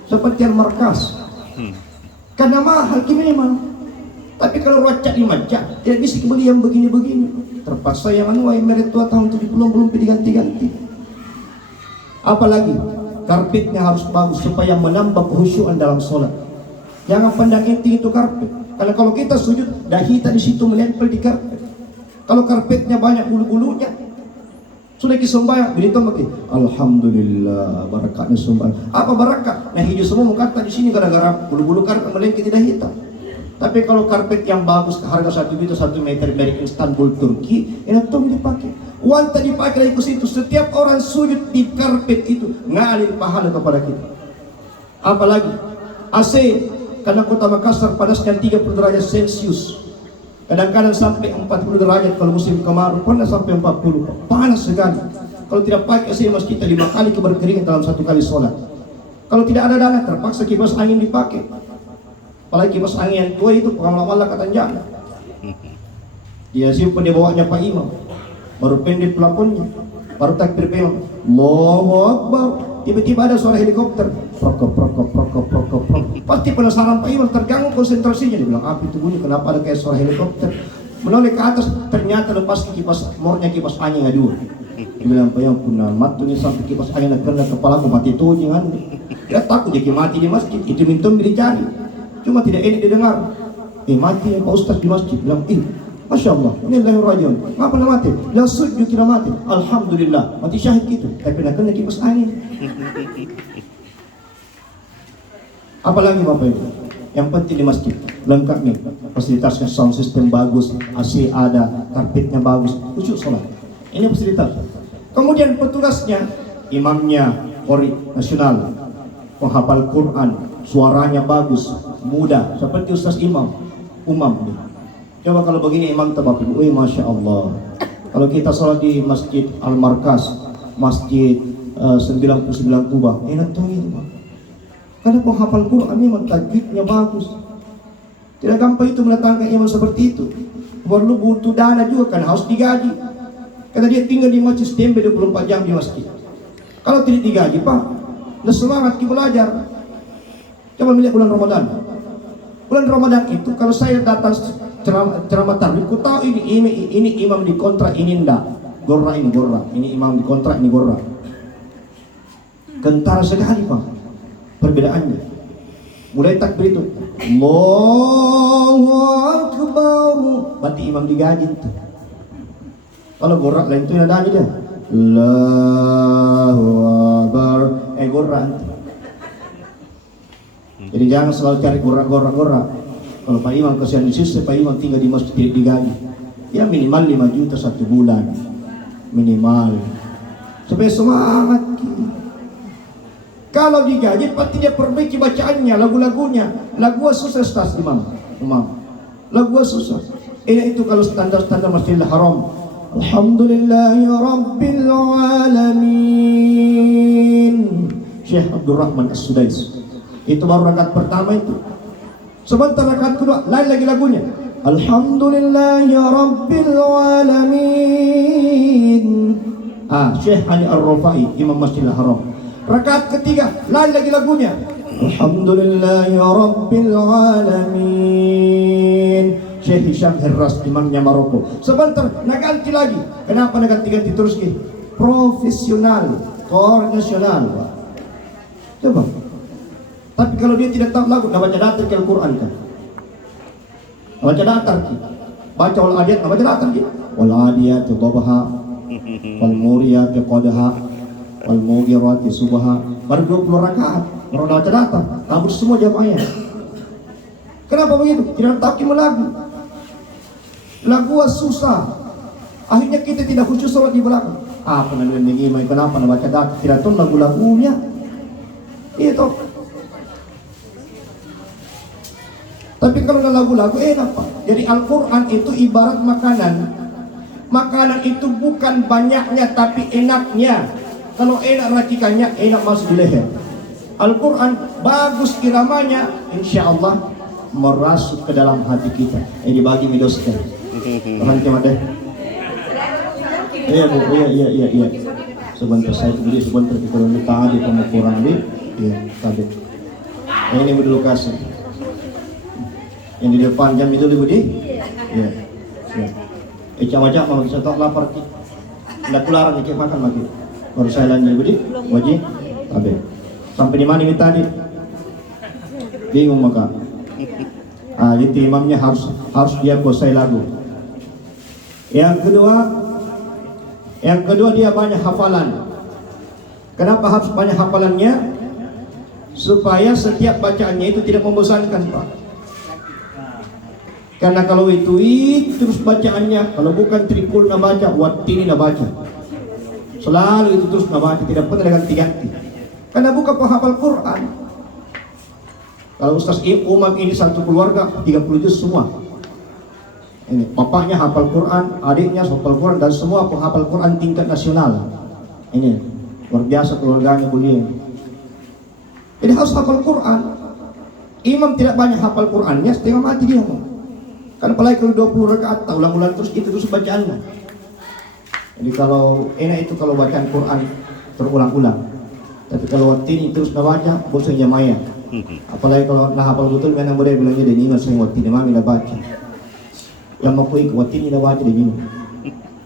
Seperti yang markas. Karena mahal memang. Tapi kalau rocak dimacak, tidak bisa beli yang begini-begini. Terpaksa yang yang merek tua tahun 70 belum diganti-ganti. Apalagi karpetnya harus bagus supaya menambah khusyuan dalam sholat. Jangan pandang inti itu karpet. Karena kalau kita sujud, dahi kita di situ menempel di karpet. Kalau karpetnya banyak bulu-bulunya, sudah disembahyang, begitu mati. Alhamdulillah, barakatnya sembahyang. Apa barakat? Nah hijau semua muka di sini gara-gara bulu-bulu karpet melengket tidak hitam. Tapi kalau karpet yang bagus, harga 1 juta 1 meter dari Istanbul Turki, enak tuh dipakai. Uang tadi dipakai dari situ. Setiap orang sujud di karpet itu ngalir pahala kepada kita. Apalagi AC, karena kota Makassar panasnya 30 derajat Celcius. Kadang-kadang sampai 40 derajat kalau musim kemarau, pernah sampai 40. Panas sekali. Kalau tidak pakai AC masjid kita 5 kali berkeringat dalam 1 kali sholat. Kalau tidak ada dana, terpaksa kipas angin dipakai. Apalagi kipas angin yang tua itu pengamal kata jangan. Dia simpan di bawahnya Pak Imam. Baru pendek pelapunnya, baru takbir imam. Allahu Akbar. Tiba-tiba ada suara helikopter. Prokop. Pasti penasaran Pak Imam, terganggu konsentrasinya. Dia bilang, apa itu bunyi? Kenapa ada kayak suara helikopter? Menoleh ke atas, ternyata lepas kipas kipas angin aduh. Dia bilang, Pak Imam, punah matu nih sampai kipas angin kena kepala mati tuh jangan. Dia takut jadi mati di masjid. Itu mintum dicari. Cuma tidak enak didengar. Mati Pak Ustaz di masjid. Bilang, Masya Allah, ini rajiun. Ngapa nak mati? Lah sujud kira mati. Alhamdulillah, mati syahid gitu. Tapi nak kena kipas angin. Apalagi Bapak Ibu, yang penting di masjid lengkap nih, fasilitasnya sound system bagus, AC ada, karpetnya bagus, khusyuk sholat. Ini fasilitas. Kemudian petugasnya, imamnya Qori nasional, penghafal Quran, suaranya bagus, muda, seperti Ustaz Umam nih. Coba kalau begini imam Bapak Ibu, Masya Allah. Kalau kita sholat di Masjid Al-Markas, Masjid 99 Kubah, enak tuh gitu Pak. Karena penghafal Quran memang tajwidnya bagus. Tidak gampang itu mendatangkan imam seperti itu. Perlu butuh dana juga kan, harus digaji. Karena dia tinggal di masjid standby 24 jam di masjid. Kalau tidak digaji Pak, udah semangat kita belajar. Coba melihat bulan Ramadan. Bulan Ramadan itu kalau saya datang ceramah tarawih, ku tahu ini imam dikontrak, ini enggak. Gorra, ini imam dikontrak, ini gorra. Kentara sekali Pak perbedaannya. Mulai takbir itu Allahu Akbar, berarti imam digaji itu. Kalau gorra lain itu nadanya dia Allahu Akbar, gorra itu. Jadi jangan selalu cari gorra. Kalau Pak Imam kasihan di situ, Pak Imam tinggal di masjid tidak digaji. Ya minimal 5 juta 1 bulan. Minimal. Supaya semangat. Kalau digaji pasti dia perbaiki bacaannya, lagu-lagunya. Lagu susah Ustaz Imam. Lagu susah. Ini itu kalau standar-standar Masjidil Haram. Alhamdulillahi Rabbil Alamin. Syekh Abdul Rahman As-Sudais. Itu baru rakaat pertama itu. Sebentar rakaat kedua, lain lagi lagunya. Alhamdulillahi Rabbil Alamin. Syekh Ali Ar-Rafai, Imam Masjidil Haram. Rakaat ketiga, lain lagi lagunya. Alhamdulillahi Rabbil Alamin. Syekh Hisham Herras, imamnya Maroko. Sebentar, nak ganti lagi. Kenapa nak ganti-ganti terus ke? Profesional, koordinasional. Coba. Tapi kalau dia tidak tahu lagu, nak baca datar ke Al-Quran kan? Baca datar ke? Baca wal-adiyat, nak baca datar ke? Wal-adiyat dhabha, wal-muriyat qadha, wal-mughirati subha. Baru 20 rakaat, baru baca datar. Kabur semua jamaahnya. Kenapa begitu? Tidak tahu lagu. Lagu susah. Akhirnya kita tidak khusyuk sholat di belakang. Apa nak imam? Kenapa nak baca datar? Tidak tahu lagu-lagunya. Itu. Tapi kalau lagu-lagu enak Pak. Jadi Al-Quran itu ibarat makanan. Makanan itu bukan banyaknya tapi enaknya. Kalau enak racikannya, enak masuk di leher. Al-Quran bagus iramanya, insya Allah merasuk ke dalam hati kita. Ini dibagi midoskan. Tahan kemat deh. Iya bu, iya. Sebentar saya beli sebentar kita dulu tadi kamu kurang di. Iya tadi. Ini dulu kasih. Yang di depan jam itu dulu di. Iya. Ecam-ecam kalau bisa tak lapar ki. Tidak keluaran ni makan lagi. Baru saya lanjut budi, wajib, tabe. Sampai di mana ini tadi? Bingung maka. Itu imamnya harus dia kuasai lagu. Yang kedua dia banyak hafalan. Kenapa harus banyak hafalannya? Supaya setiap bacaannya itu tidak membosankan Pak. Karena kalau itu terus bacaannya, kalau bukan trikul nak baca, wattini nak baca. Selalu itu terus nak baca, tidak pernah ganti-ganti. Karena bukan penghafal Quran. Kalau Ustaz Umam ini satu keluarga 30 juz semua. Ini bapaknya hafal Quran, adiknya hafal Quran dan semua penghafal Quran tingkat nasional. Ini luar biasa keluarganya beliau. Jadi harus hafal Quran. Imam tidak banyak hafal Qurannya, setengah mati dia mau. Kan apalagi kalau 20 rakaat ulang-ulang terus itu terus bacaannya. Jadi kalau enak itu kalau bacaan Quran terulang-ulang. Tapi kalau waktu ini terus baca, bosan jamaah. Apalagi kalau nak hafal betul, memang boleh bilangnya dia ingat saya waktu ini mami dah baca. Yang mau ikut waktu ini dah baca dia minum.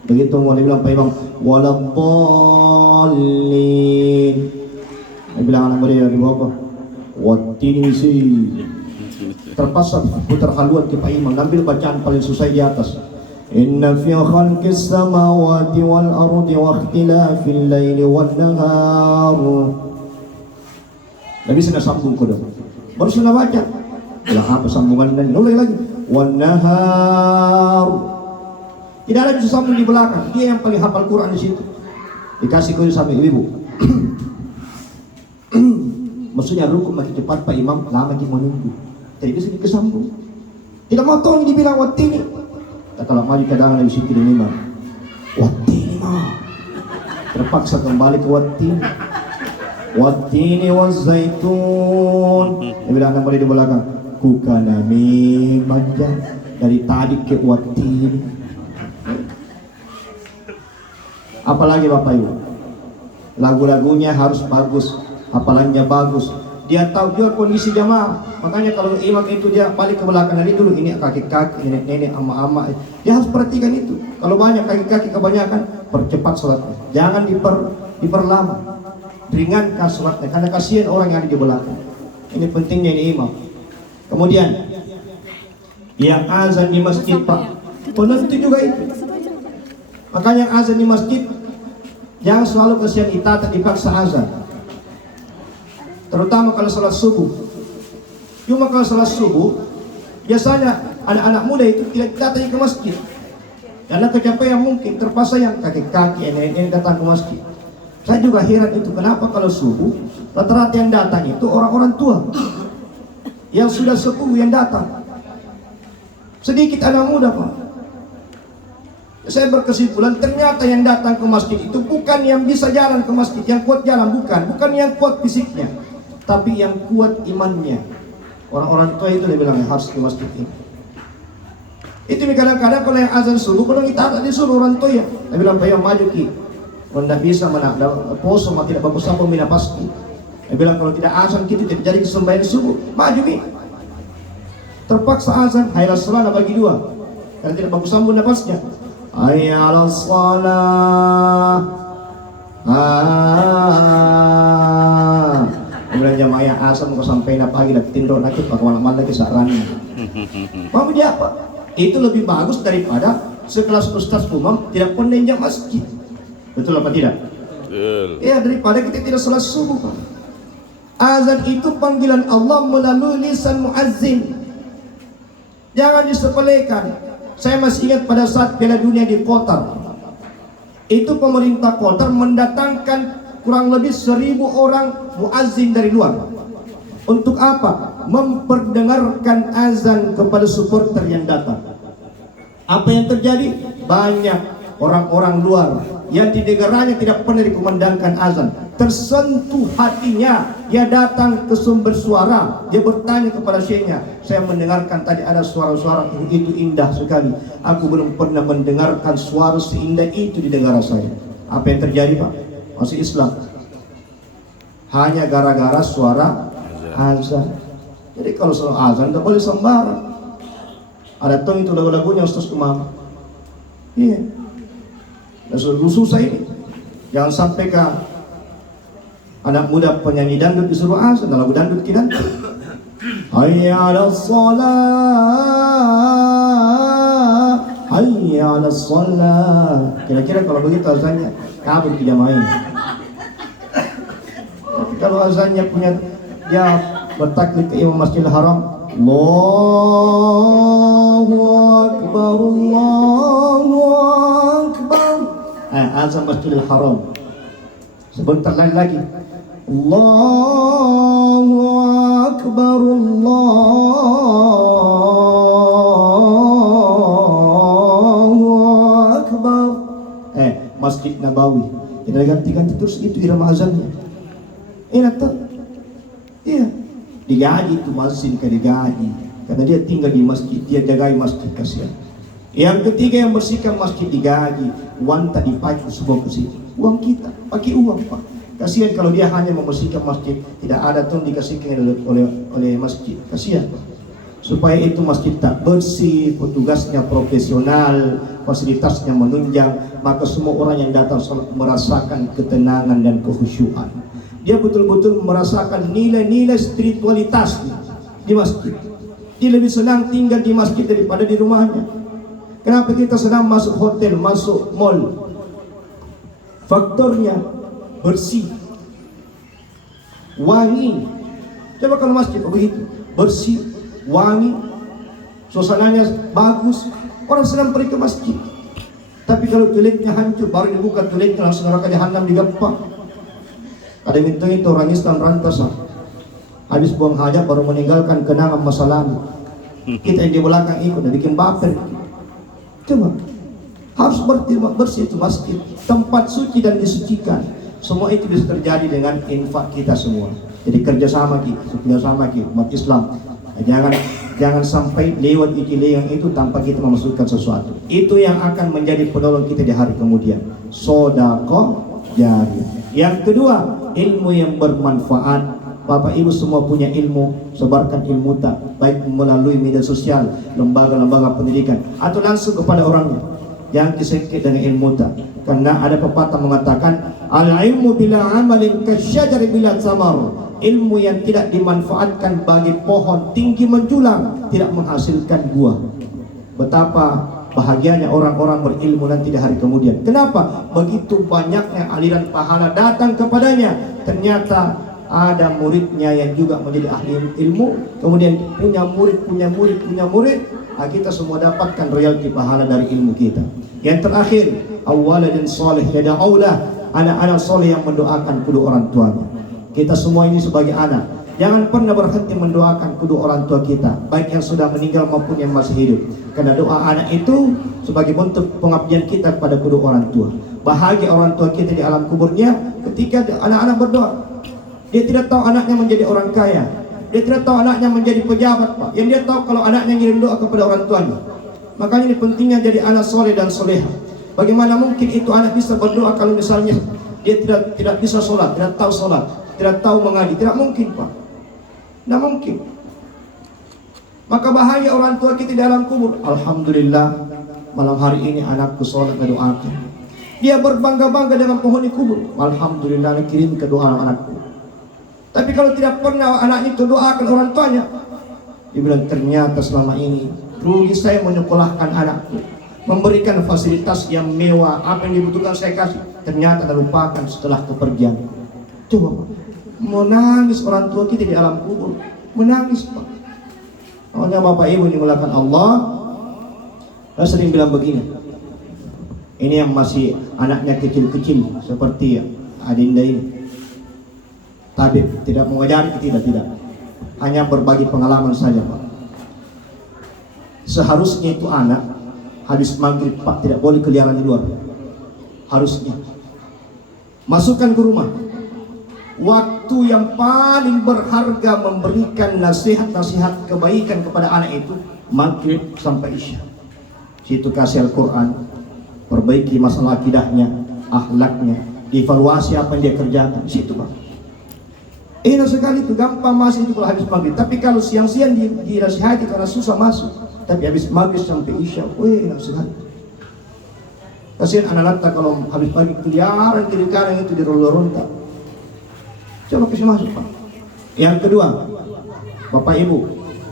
Begitu mau dia bilang Pak Imam, waladdallin. Dia bilang anak muda di bawah, waktu ini sih. Terpaksa putar haluan ke Pak Imam, ambil bacaan paling susah di atas. Inna fi khalqis samawati wal ardi wa ikhtilafil laili wan nahar. Nabi sudah sambung kodok. Baru sudah baca. Lah apa sambungan dan ulang lagi. Wan nahar. Tidak ada bisa sambung di belakang. Dia yang paling hafal Quran di situ. Dikasih kode sama ibu. Maksudnya rukun makin cepat Pak Imam, lama kita menunggu. Jadi bisa dikesambung. Tidak mau tolong dibilang waktu ini. Kalau maju cadangan dari situ dengan imam. Wattini mah. Terpaksa kembali ke wattini. Wattini wazzaitun. Dia bilang kembali di belakang. Kukanami manja. Dari tadi ke wattini. Apalagi Bapak Ibu. Lagu-lagunya harus bagus. Hafalannya bagus. Dia tahu juga kondisi jamaah. Makanya kalau imam itu dia balik ke belakang hari dulu, ini kaki-kaki, nenek-nenek, ama-ama. Dia harus perhatikan itu. Kalau banyak kaki-kaki kebanyakan, percepat sholatnya. Jangan diperlama. Ringankan sholatnya, karena kasihan orang yang ada di belakang. Ini pentingnya ini imam. Kemudian, yang azan di masjid Pak, penentu juga itu. Makanya azan di masjid, jangan selalu kasihan itaat dipaksa azan. Terutama kalau salat subuh. Cuma kalau salat subuh, biasanya anak-anak muda itu tidak datang ke masjid. Karena kecapean mungkin, terpaksa yang kaki-kaki, nenek-nenek datang ke masjid. Saya juga heran itu, kenapa kalau subuh, Rata-rata yang datang itu orang-orang tua yang sudah sepuh yang datang. Sedikit anak muda, Pak. Saya berkesimpulan ternyata yang datang ke masjid itu bukan yang bisa jalan ke masjid, yang kuat jalan, bukan yang kuat fisiknya, tapi yang kuat imannya. Orang-orang tua itu dia bilang harus ke masjid ini. Itu kadang-kadang kalau yang azan subuh, kalau kita tak disuruh orang tua ya, dia bilang bayar maju ki, kalau tidak bisa mana poso mah tidak bagus apa mina pasti. Dia bilang kalau tidak azan kita tidak jadi kesembahyang subuh, maju ki. Terpaksa azan, hayya salat bagi dua, karena tidak bagus sambung napasnya. Hayya 'alas shalah. Kemudian jamaah asam mau sampai pagi dah tidur nakit pakai malam lagi sarani. Mau dia apa? Itu lebih bagus daripada sekelas ustaz umum tidak pernah injak masjid. Betul apa tidak? Betul. Ya, daripada kita tidak salat subuh, Pak. Azan itu panggilan Allah melalui lisan muazzin. Jangan disepelekan. Saya masih ingat pada saat Piala Dunia di Qatar. Itu pemerintah Qatar mendatangkan kurang lebih 1.000 orang muazzin dari luar. Untuk apa? Memperdengarkan azan kepada supporter yang datang. Apa yang terjadi? Banyak orang-orang luar yang di negaranya tidak pernah dikumandangkan azan, tersentuh hatinya. Dia datang ke sumber suara, dia bertanya kepada syekhnya, saya mendengarkan tadi ada suara-suara itu indah sekali, aku belum pernah mendengarkan suara seindah itu di negara saya. Apa yang terjadi, Pak? Masih Islam hanya gara-gara suara azan. Jadi kalau soal azan tidak boleh sembarang. Ada tong itu lagu-lagunya Ustaz Umam. Iya. Dan susah ini. Jangan sampai ke anak muda penyanyi dangdut disuruh azan, lagu dangdut kita. Hayya 'alas shalah, hayya 'alas shalah. Kira-kira kalau begitu azannya kabur tidak main. Tapi kalau azannya punya dia bertaklid ke Imam Masjidil Haram, Allahu Akbar, Allahu Akbar. Azan Masjidil Haram. Sebentar lagi Allahu Akbar, Allahu Akbar. Masjid Nabawi. Kita ganti-ganti terus itu irama azannya. Enak tuh. Iya. Digaji itu masjid ke digaji. Karena dia tinggal di masjid, dia jagai masjid, kasihan. Yang ketiga yang bersihkan masjid digaji, uang tak dipakai semua ke situ. Uang kita, pakai uang, Pak. Kasihan kalau dia hanya membersihkan masjid, tidak ada tuh dikasihkan oleh masjid. Kasihan, Pak. Supaya itu masjid tak bersih, petugasnya profesional, fasilitasnya menunjang, maka semua orang yang datang merasakan ketenangan dan kekhusyuan. Dia betul-betul merasakan nilai-nilai spiritualitas di masjid. Dia lebih senang tinggal di masjid daripada di rumahnya. Kenapa kita senang masuk hotel, masuk mall? Faktornya bersih, wangi. Coba kalau masjid begitu, bersih, wangi, suasananya bagus, orang senang pergi ke masjid. Tapi kalau toiletnya hancur, baru dibuka toiletnya langsung neraka jahanam digampang. Ada itu orang Islam rantas, habis buang hajat baru meninggalkan kenangan masa lalu. Kita yang di belakang ikut dan bikin baper. Coba, harus bersih itu masjid, tempat suci dan disucikan. Semua itu bisa terjadi dengan infak kita semua. Jadi kerjasama kita umat Islam. Jangan sampai lewat yang itu tanpa kita memasukkan sesuatu. Itu yang akan menjadi penolong kita di hari kemudian. Sedekah jariyah. Yang kedua, ilmu yang bermanfaat. Bapak Ibu semua punya ilmu, sebarkan ilmu tak, baik melalui media sosial, lembaga-lembaga pendidikan, atau langsung kepada orangnya. Jangan disengkit dengan ilmu tak, karena ada pepatah mengatakan, al-ilmu bila amalin kasyajari bila samar. Ilmu yang tidak dimanfaatkan bagi pohon tinggi menjulang, tidak menghasilkan buah. Betapa bahagianya orang-orang berilmu nanti di hari kemudian. Kenapa? Begitu banyaknya aliran pahala datang kepadanya, ternyata ada muridnya yang juga menjadi ahli ilmu, kemudian punya murid. Kita semua dapatkan royalti pahala dari ilmu kita. Yang terakhir, awalan salih yada'ulah, anak-anak soleh yang mendoakan kedua orang tuanya. Kita semua ini sebagai anak, jangan pernah berhenti mendoakan kedua orang tua kita, baik yang sudah meninggal maupun yang masih hidup. Karena doa anak itu sebagai bentuk pengabdian kita kepada kedua orang tua. Bahagia orang tua kita di alam kuburnya ketika anak-anak berdoa. Dia tidak tahu anaknya menjadi orang kaya, dia tidak tahu anaknya menjadi pejabat, Pak. Yang dia tahu kalau anaknya ngirim doa kepada orang tuanya. Makanya ini pentingnya jadi anak soleh dan soleha. Bagaimana mungkin itu anak bisa berdoa kalau misalnya dia tidak bisa sholat, tidak tahu sholat, tidak tahu mengaji? Tidak mungkin, Pak. Tidak mungkin. Maka bahaya orang tua kita di dalam kubur. Alhamdulillah, malam hari ini anakku sholat dan doakan. Dia berbangga-bangga dengan penghuni kubur. Alhamdulillah, kirim ke doa anakku. Tapi kalau tidak pernah anak itu doakan orang tuanya, dia bilang ternyata selama ini rugi saya menyekolahkan anakku, memberikan fasilitas yang mewah, apa yang dibutuhkan saya kasih, ternyata lupakan setelah kepergian. Coba Pak, menangis orang tua kita di alam kubur, menangis Pak. Makanya Bapak Ibu dimulakan Allah, saya sering bilang begini, ini yang masih anaknya kecil-kecil seperti Adinda ini, tabib, tidak mengajari, tidak, hanya berbagi pengalaman saja Pak. Seharusnya itu anak habis maghrib Pak tidak boleh keliaran di luar. Harusnya masukkan ke rumah. Waktu yang paling berharga memberikan nasihat-nasihat kebaikan kepada anak itu maghrib sampai isya. Situ kasih Al-Quran, perbaiki masalah akidahnya, akhlaknya, evaluasi apa yang dia kerjakan. Situ Pak. Enak sekali itu, gampang masuk itu kalau habis maghrib. Tapi kalau siang-siang dinasihati karena susah masuk. Tapi habis maghrib sampai isya, enak sekali. Kasihan anak-anak kalau habis pagi keliaran kiri kanan itu di ronda-ronda. Coba kasih masuk Pak. Yang kedua, Bapak Ibu,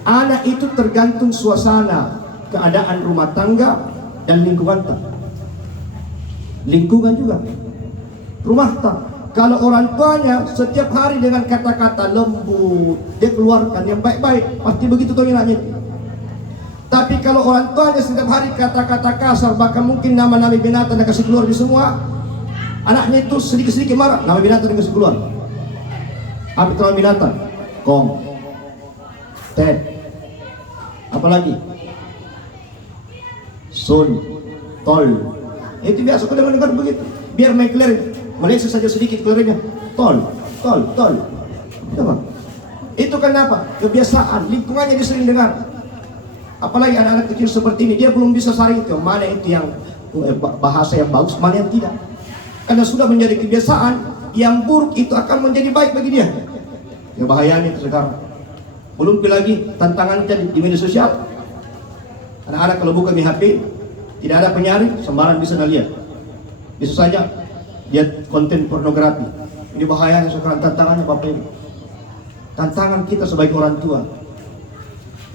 anak itu tergantung suasana, keadaan rumah tangga dan lingkungan. Lingkungan juga, rumah tangga. Kalau orang tuanya setiap hari dengan kata-kata lembut, dia keluarkan yang baik-baik, pasti begitu tuh anaknya. Tapi kalau orang tuanya setiap hari kata-kata kasar, bahkan mungkin nama-nama binatang dia kasih keluar di semua, anaknya itu sedikit-sedikit marah, nama binatang dia kasih keluar. Apa itu nama binatang? Kong, ted, apalagi? Sun, tol. Itu biasa kalau dengar begitu. Biar main keler, Malaysia saja sedikit kelernya. Tol. Coba. Itu kenapa? Kebiasaan, lingkungannya dia sering dengar. Apalagi anak-anak kecil seperti ini, dia belum bisa saring itu mana itu yang bahasa yang bagus, mana yang tidak. Karena sudah menjadi kebiasaan, yang buruk itu akan menjadi baik bagi dia. Ya bahayanya itu sekarang. Belum lagi tantangan di media sosial. Anak-anak kalau buka di HP, tidak ada penyaring, sembarang bisa lihat. Bisa saja lihat konten pornografi. Ini bahayanya sekarang, tantangannya Bapak Ibu. Tantangan kita sebagai orang tua.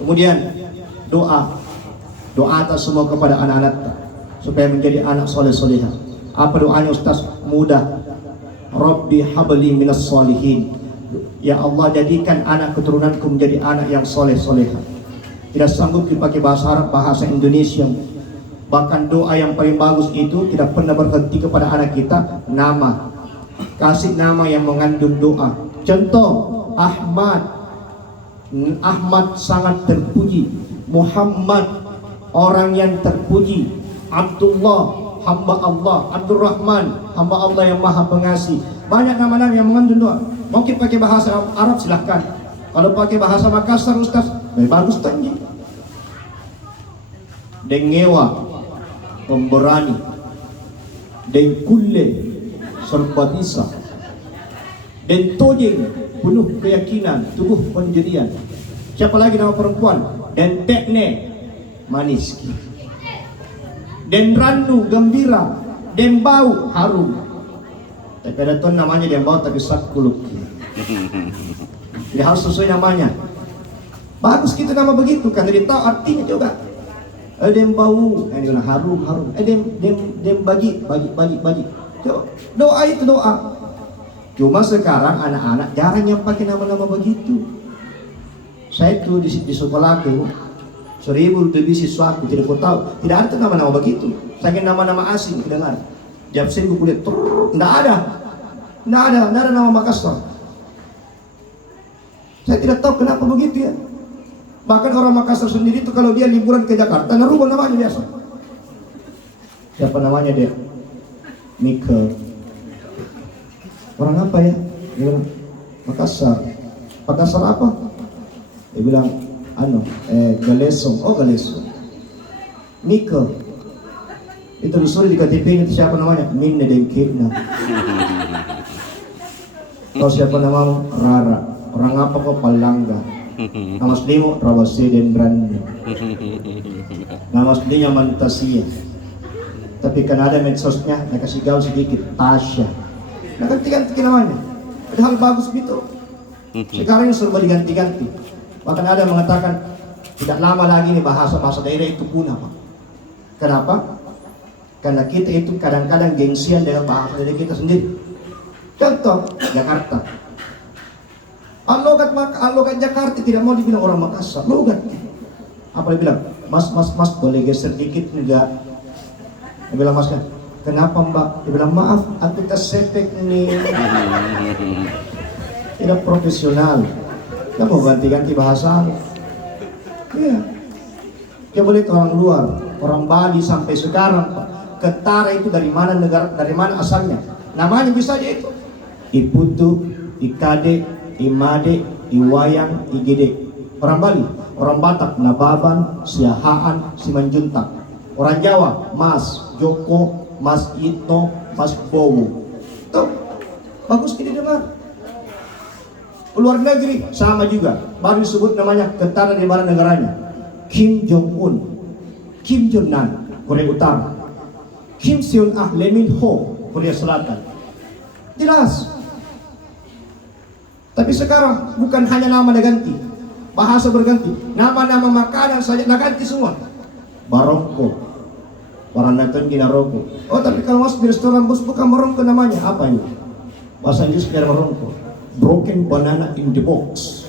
Kemudian doa atas semua kepada anak-anak supaya menjadi anak soleh-solehah. Apa doanya Ustaz? Mudah. Rabbi habli minas solihin. Ya Allah, jadikan anak keturunanku menjadi anak yang soleh-solehah. Tidak sanggup dipakai bahasa Arab, bahasa Indonesia. Bahkan doa yang paling bagus itu tidak pernah berhenti kepada anak kita, nama. Kasih nama yang mengandung doa. Contoh, Ahmad sangat terpuji. Muhammad orang yang terpuji. Abdullah hamba Allah. Abdurrahman hamba Allah yang maha pengasih. Banyak nama-nama yang mengandung doa. Mungkin pakai bahasa Arab silahkan. Kalau pakai bahasa Makassar Ustaz, bagus tinggi. Dengewa pemberani, dan kulle serba bisa, dan tojeng penuh keyakinan, tubuh pendirian. Siapa lagi nama perempuan? Dan tekne manis, dan randu gembira, dan bau harum. Tapi ada tuan namanya dia bau tapi sak kuluk. Jadi harus sesuai namanya. Bagus kita nama begitu kan, jadi tahu artinya juga. Dem bau, ini harum. Dem bagi. Doa itu doa. Cuma sekarang anak-anak jarang yang pakai nama-nama begitu. Saya itu di sekolah itu 1000 lebih siswa aku tidak tahu, tidak ada nama-nama begitu. Saya nama-nama asing dengar. Jabsen kuliah, tidak ada nama Makassar. Saya tidak tahu kenapa begitu ya. Bahkan orang Makassar sendiri itu kalau dia liburan ke Jakarta, narubah namanya biasa. Siapa namanya dia? Mika. Orang apa ya? Dia bilang Makassar. Makassar apa? Dia bilang Galesong. Oh Galesong. Mika. Itu disuruh di KTP itu siapa namanya? Minna Dengkina. Kau siapa namamu? Rara. Orang apa kau? Palangga. Nama aslimu Rawasiden Randa. Nama aslinya Mantasia. Tapi kan ada medsosnya, nak kasih gaul sedikit, Tasya. Nah ganti-ganti namanya. Padahal bagus gitu. Sekarang ini serba diganti-ganti. Bahkan ada yang mengatakan tidak lama lagi nih bahasa-bahasa daerah itu punah, Pak. Kenapa? Karena kita itu kadang-kadang gengsian dengan bahasa daerah kita sendiri. Contoh Jakarta. Logat Jakarta tidak mau dibilang orang Makassar, logat. Apa dia bilang? Mas, boleh geser dikit enggak? Dia bilang, mas kan, kenapa mbak? Dia bilang, maaf, aku tersepek nih. Tidak profesional. Kita mau ganti-ganti bahasa. Iya. Coba lihat orang luar, orang Bali sampai sekarang, Pak. Ketara itu dari mana negara, dari mana asalnya? Namanya bisa aja itu. Iputu, Ikade, Imade, Iwayang, Igede. Orang Bali, orang Batak, Nababan, Siahaan, Simanjuntak. Orang Jawa, Mas Joko, Mas Ito, Mas Bowo. Tuh, bagus didengar. Luar negeri sama juga. Baru disebut namanya ketara di mana negaranya. Kim Jong Un, Kim Jong Nam, Korea Utara. Kim Seon Ah, Lee Min Ho, Korea Selatan. Jelas. Tapi sekarang bukan hanya nama diganti, bahasa berganti, nama-nama makanan saja diganti semua. Barongko, orang nonton gina rokok. Oh tapi kalau masuk di restoran bos bukan barongko namanya, apa itu? Bahasa Inggris biar barongko. Broken banana in the box.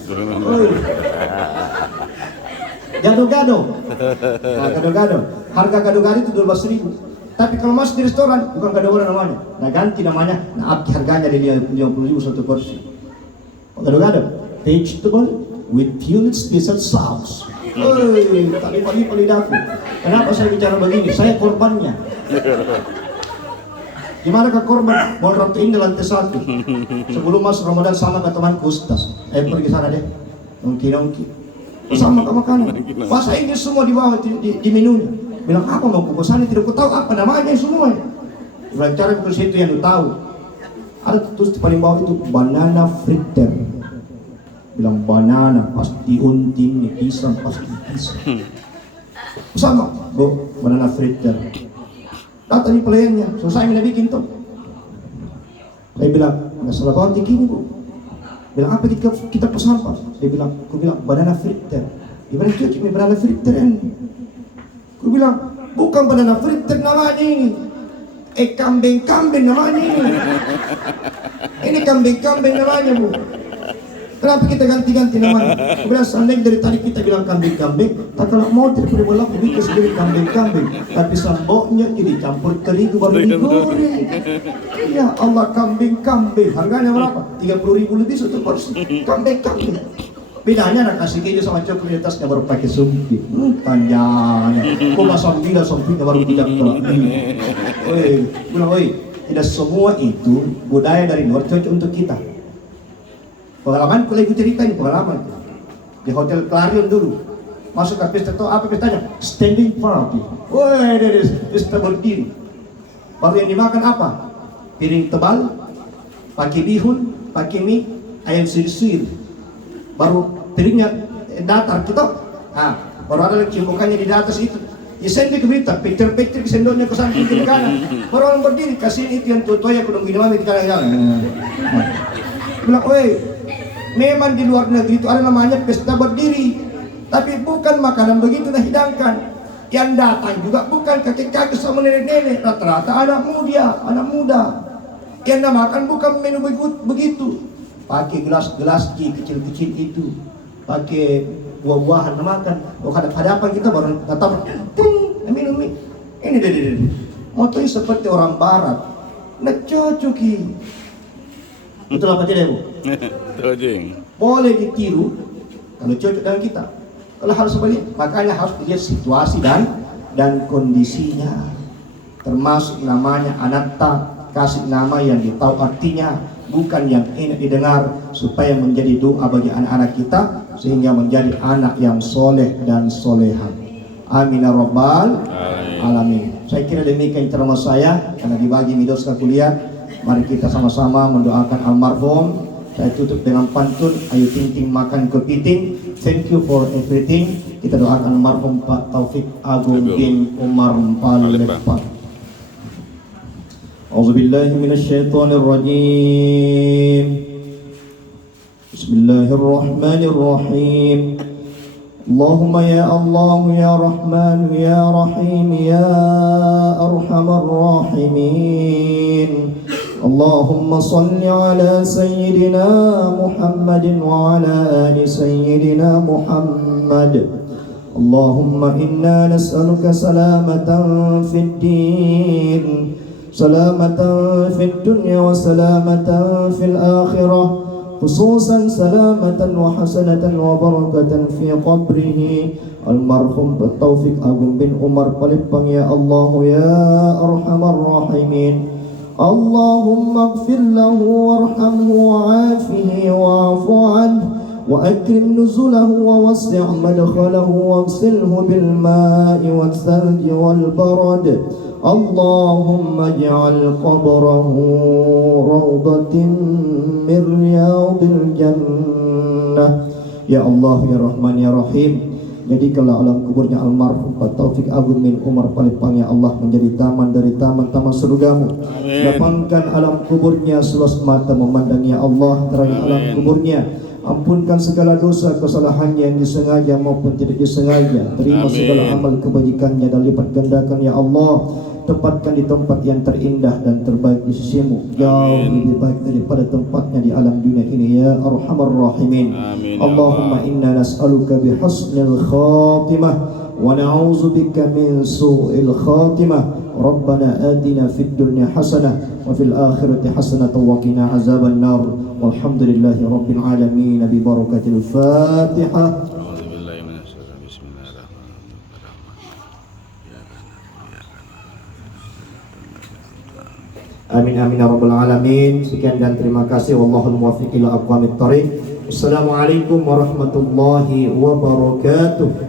Gado-gado. Nah, gado-gado. Harga gado-gado itu 12.000. Tapi kalau masuk di restoran bukan gado-gado namanya. Nah ganti namanya, nah harganya di 50.000 satu porsi. Gado-gado, vegetable with unit special sauce. Tak lipat-lipat lidahku. Kenapa saya bicara begini? Saya korbannya. Gimana ke korban? Mau ratuin di lantai 1. Sebelum masuk Ramadan sama ke temanku Ustaz. Pergi sana deh. Nongki-nongki. Sama ke makanan. Bahasa Inggris semua di bawah di menunya. Bilang apa mau ke sana? Tidak ku tahu apa namanya semua. Bilang cara ke situ yang lu tahu. Ada terus di paling bawah itu banana fritter. Bilang banana pasti untin, pisang pasti pisang. Sama, bu, banana fritter. Datang di pelayannya, selesai mina bikin tuh. Saya bilang, nggak salah banget gini bu. Bilang apa kita pesan pak? Dia bilang, aku bilang banana fritter. Dia bilang cocok nih banana fritter ini. Aku bilang bukan banana fritter namanya ini. Kambing-kambing namanya ini. Ini kambing-kambing namanya bu. Kenapa kita ganti-ganti namanya? Kemudian seandainya dari tadi kita bilang kambing-kambing, tak kalau mau daripada berlaku bikin sendiri kambing-kambing, tapi samboknya jadi campur terigu baru digoreng. Ya Allah kambing-kambing, harganya berapa? 30.000 lebih satu porsi. Kambing-kambing. Bedanya nak kasih keju sama coklat di atasnya baru pakai sumpit. Panjangnya. Kok masam bila sumpitnya baru tidak kelak. Bilang, tidak semua itu budaya dari luar cocok untuk kita. Pengalaman kalau ibu ceritain pengalaman di Hotel Clarion dulu. Masuk ke pesta, tahu apa pestanya? Standing party. Woi, dari pesta berdiri. Baru yang dimakan apa? Piring tebal, pakai bihun, pakai mie, ayam suir-suir. Baru piringnya datar kita. Baru ada lagi cimbukannya di atas itu. Ya sendi ke berita, picture sendoknya ke samping kiri kanan. Baru orang berdiri, kasih itu yang tua ya kudung minum kita jalan. Bilang, memang di luar negeri itu ada namanya pesta berdiri, tapi bukan makanan begitu dihidangkan. Yang datang juga bukan kakek-kakek sama nenek-nenek, rata-rata anak muda. Yang makan bukan menu begitu. Pakai gelas-gelas kecil-kecil itu, pakai buah-buahan makan. Kalau ada apa kita baru datang, minum. Ini deh. Motonya seperti orang barat, nak cocoki. Betul apa tidak bu? Betul jeng. boleh ditiru kalau cocok dengan kita. Kalau harus sebalik, makanya harus dilihat situasi dan kondisinya. Termasuk namanya anatta, kasih nama yang ditahu artinya, bukan yang enak didengar, supaya menjadi doa bagi anak-anak kita sehingga menjadi anak yang soleh dan soleha. Amin ya rabbal alamin. Saya kira demikian ceramah saya, karena dibagi midos ke kuliah. Mari kita sama-sama mendoakan almarhum. Saya tutup dengan pantun, ayo ting-ting makan kepiting. Thank you for everything. Kita doakan almarhum Pak Taufik Agung bin Umar Palembang. A'udzubillahi minasyaitonir rajim. Bismillahirrahmanirrahim. Allahumma ya Allah ya Rahman ya Rahim ya Arhamar Rahimin. Allahumma salli ala Sayyidina Muhammadin wa ala ali Sayyidina Muhammad. Allahumma inna nas'aluka salamatan fid din, salamatan fid dunya wa salamatan fil akhirah, khususan salamatan wa hasanatan wa barakatan fi qabrihi almarhum Taufik Agung bin Umar Palembang ya Allah ya Arhamar Rahimin. Allahumma ighfir lahu warhamhu wa'afihi wa'fu anhu وأكرم نزله ووسع مدخله واغسله بالماء والثلج والبرد. اللهم اجعل قبره روضة من رياض الجنة. Ya Allah ya Rahman ya Rahim, jadikanlah alam kuburnya almarhum Pak Taufik Agung bin Umar Palembang ya Allah menjadi taman dari taman-taman surgamu. Lapangkan alam kuburnya seluas mata memandang ya Allah, terangi alam kuburnya. Ampunkan segala dosa kesalahannya yang disengaja maupun tidak disengaja. Terima segala amal kebajikannya dan lipat gandakan ya Allah. Tempatkan di tempat yang terindah dan terbaik di sisimu, jauh lebih baik daripada tempatnya di alam dunia ini ya Arhamar Rahimin. Allahumma inna nas'aluka bihusnil khatimah wa na'udzubika min su'il khatimah. Rabbana atina fid dunya hasanah wa fil akhirati hasanah wa qina azaban nar. Walhamdulillahi rabbil alamin bi barakatil Fatihah. Amin amin ya rabbal alamin. Sekian dan terima kasih. Wallahul muwaffiq ila aqwamit thariq. Assalamualaikum warahmatullahi wabarakatuh.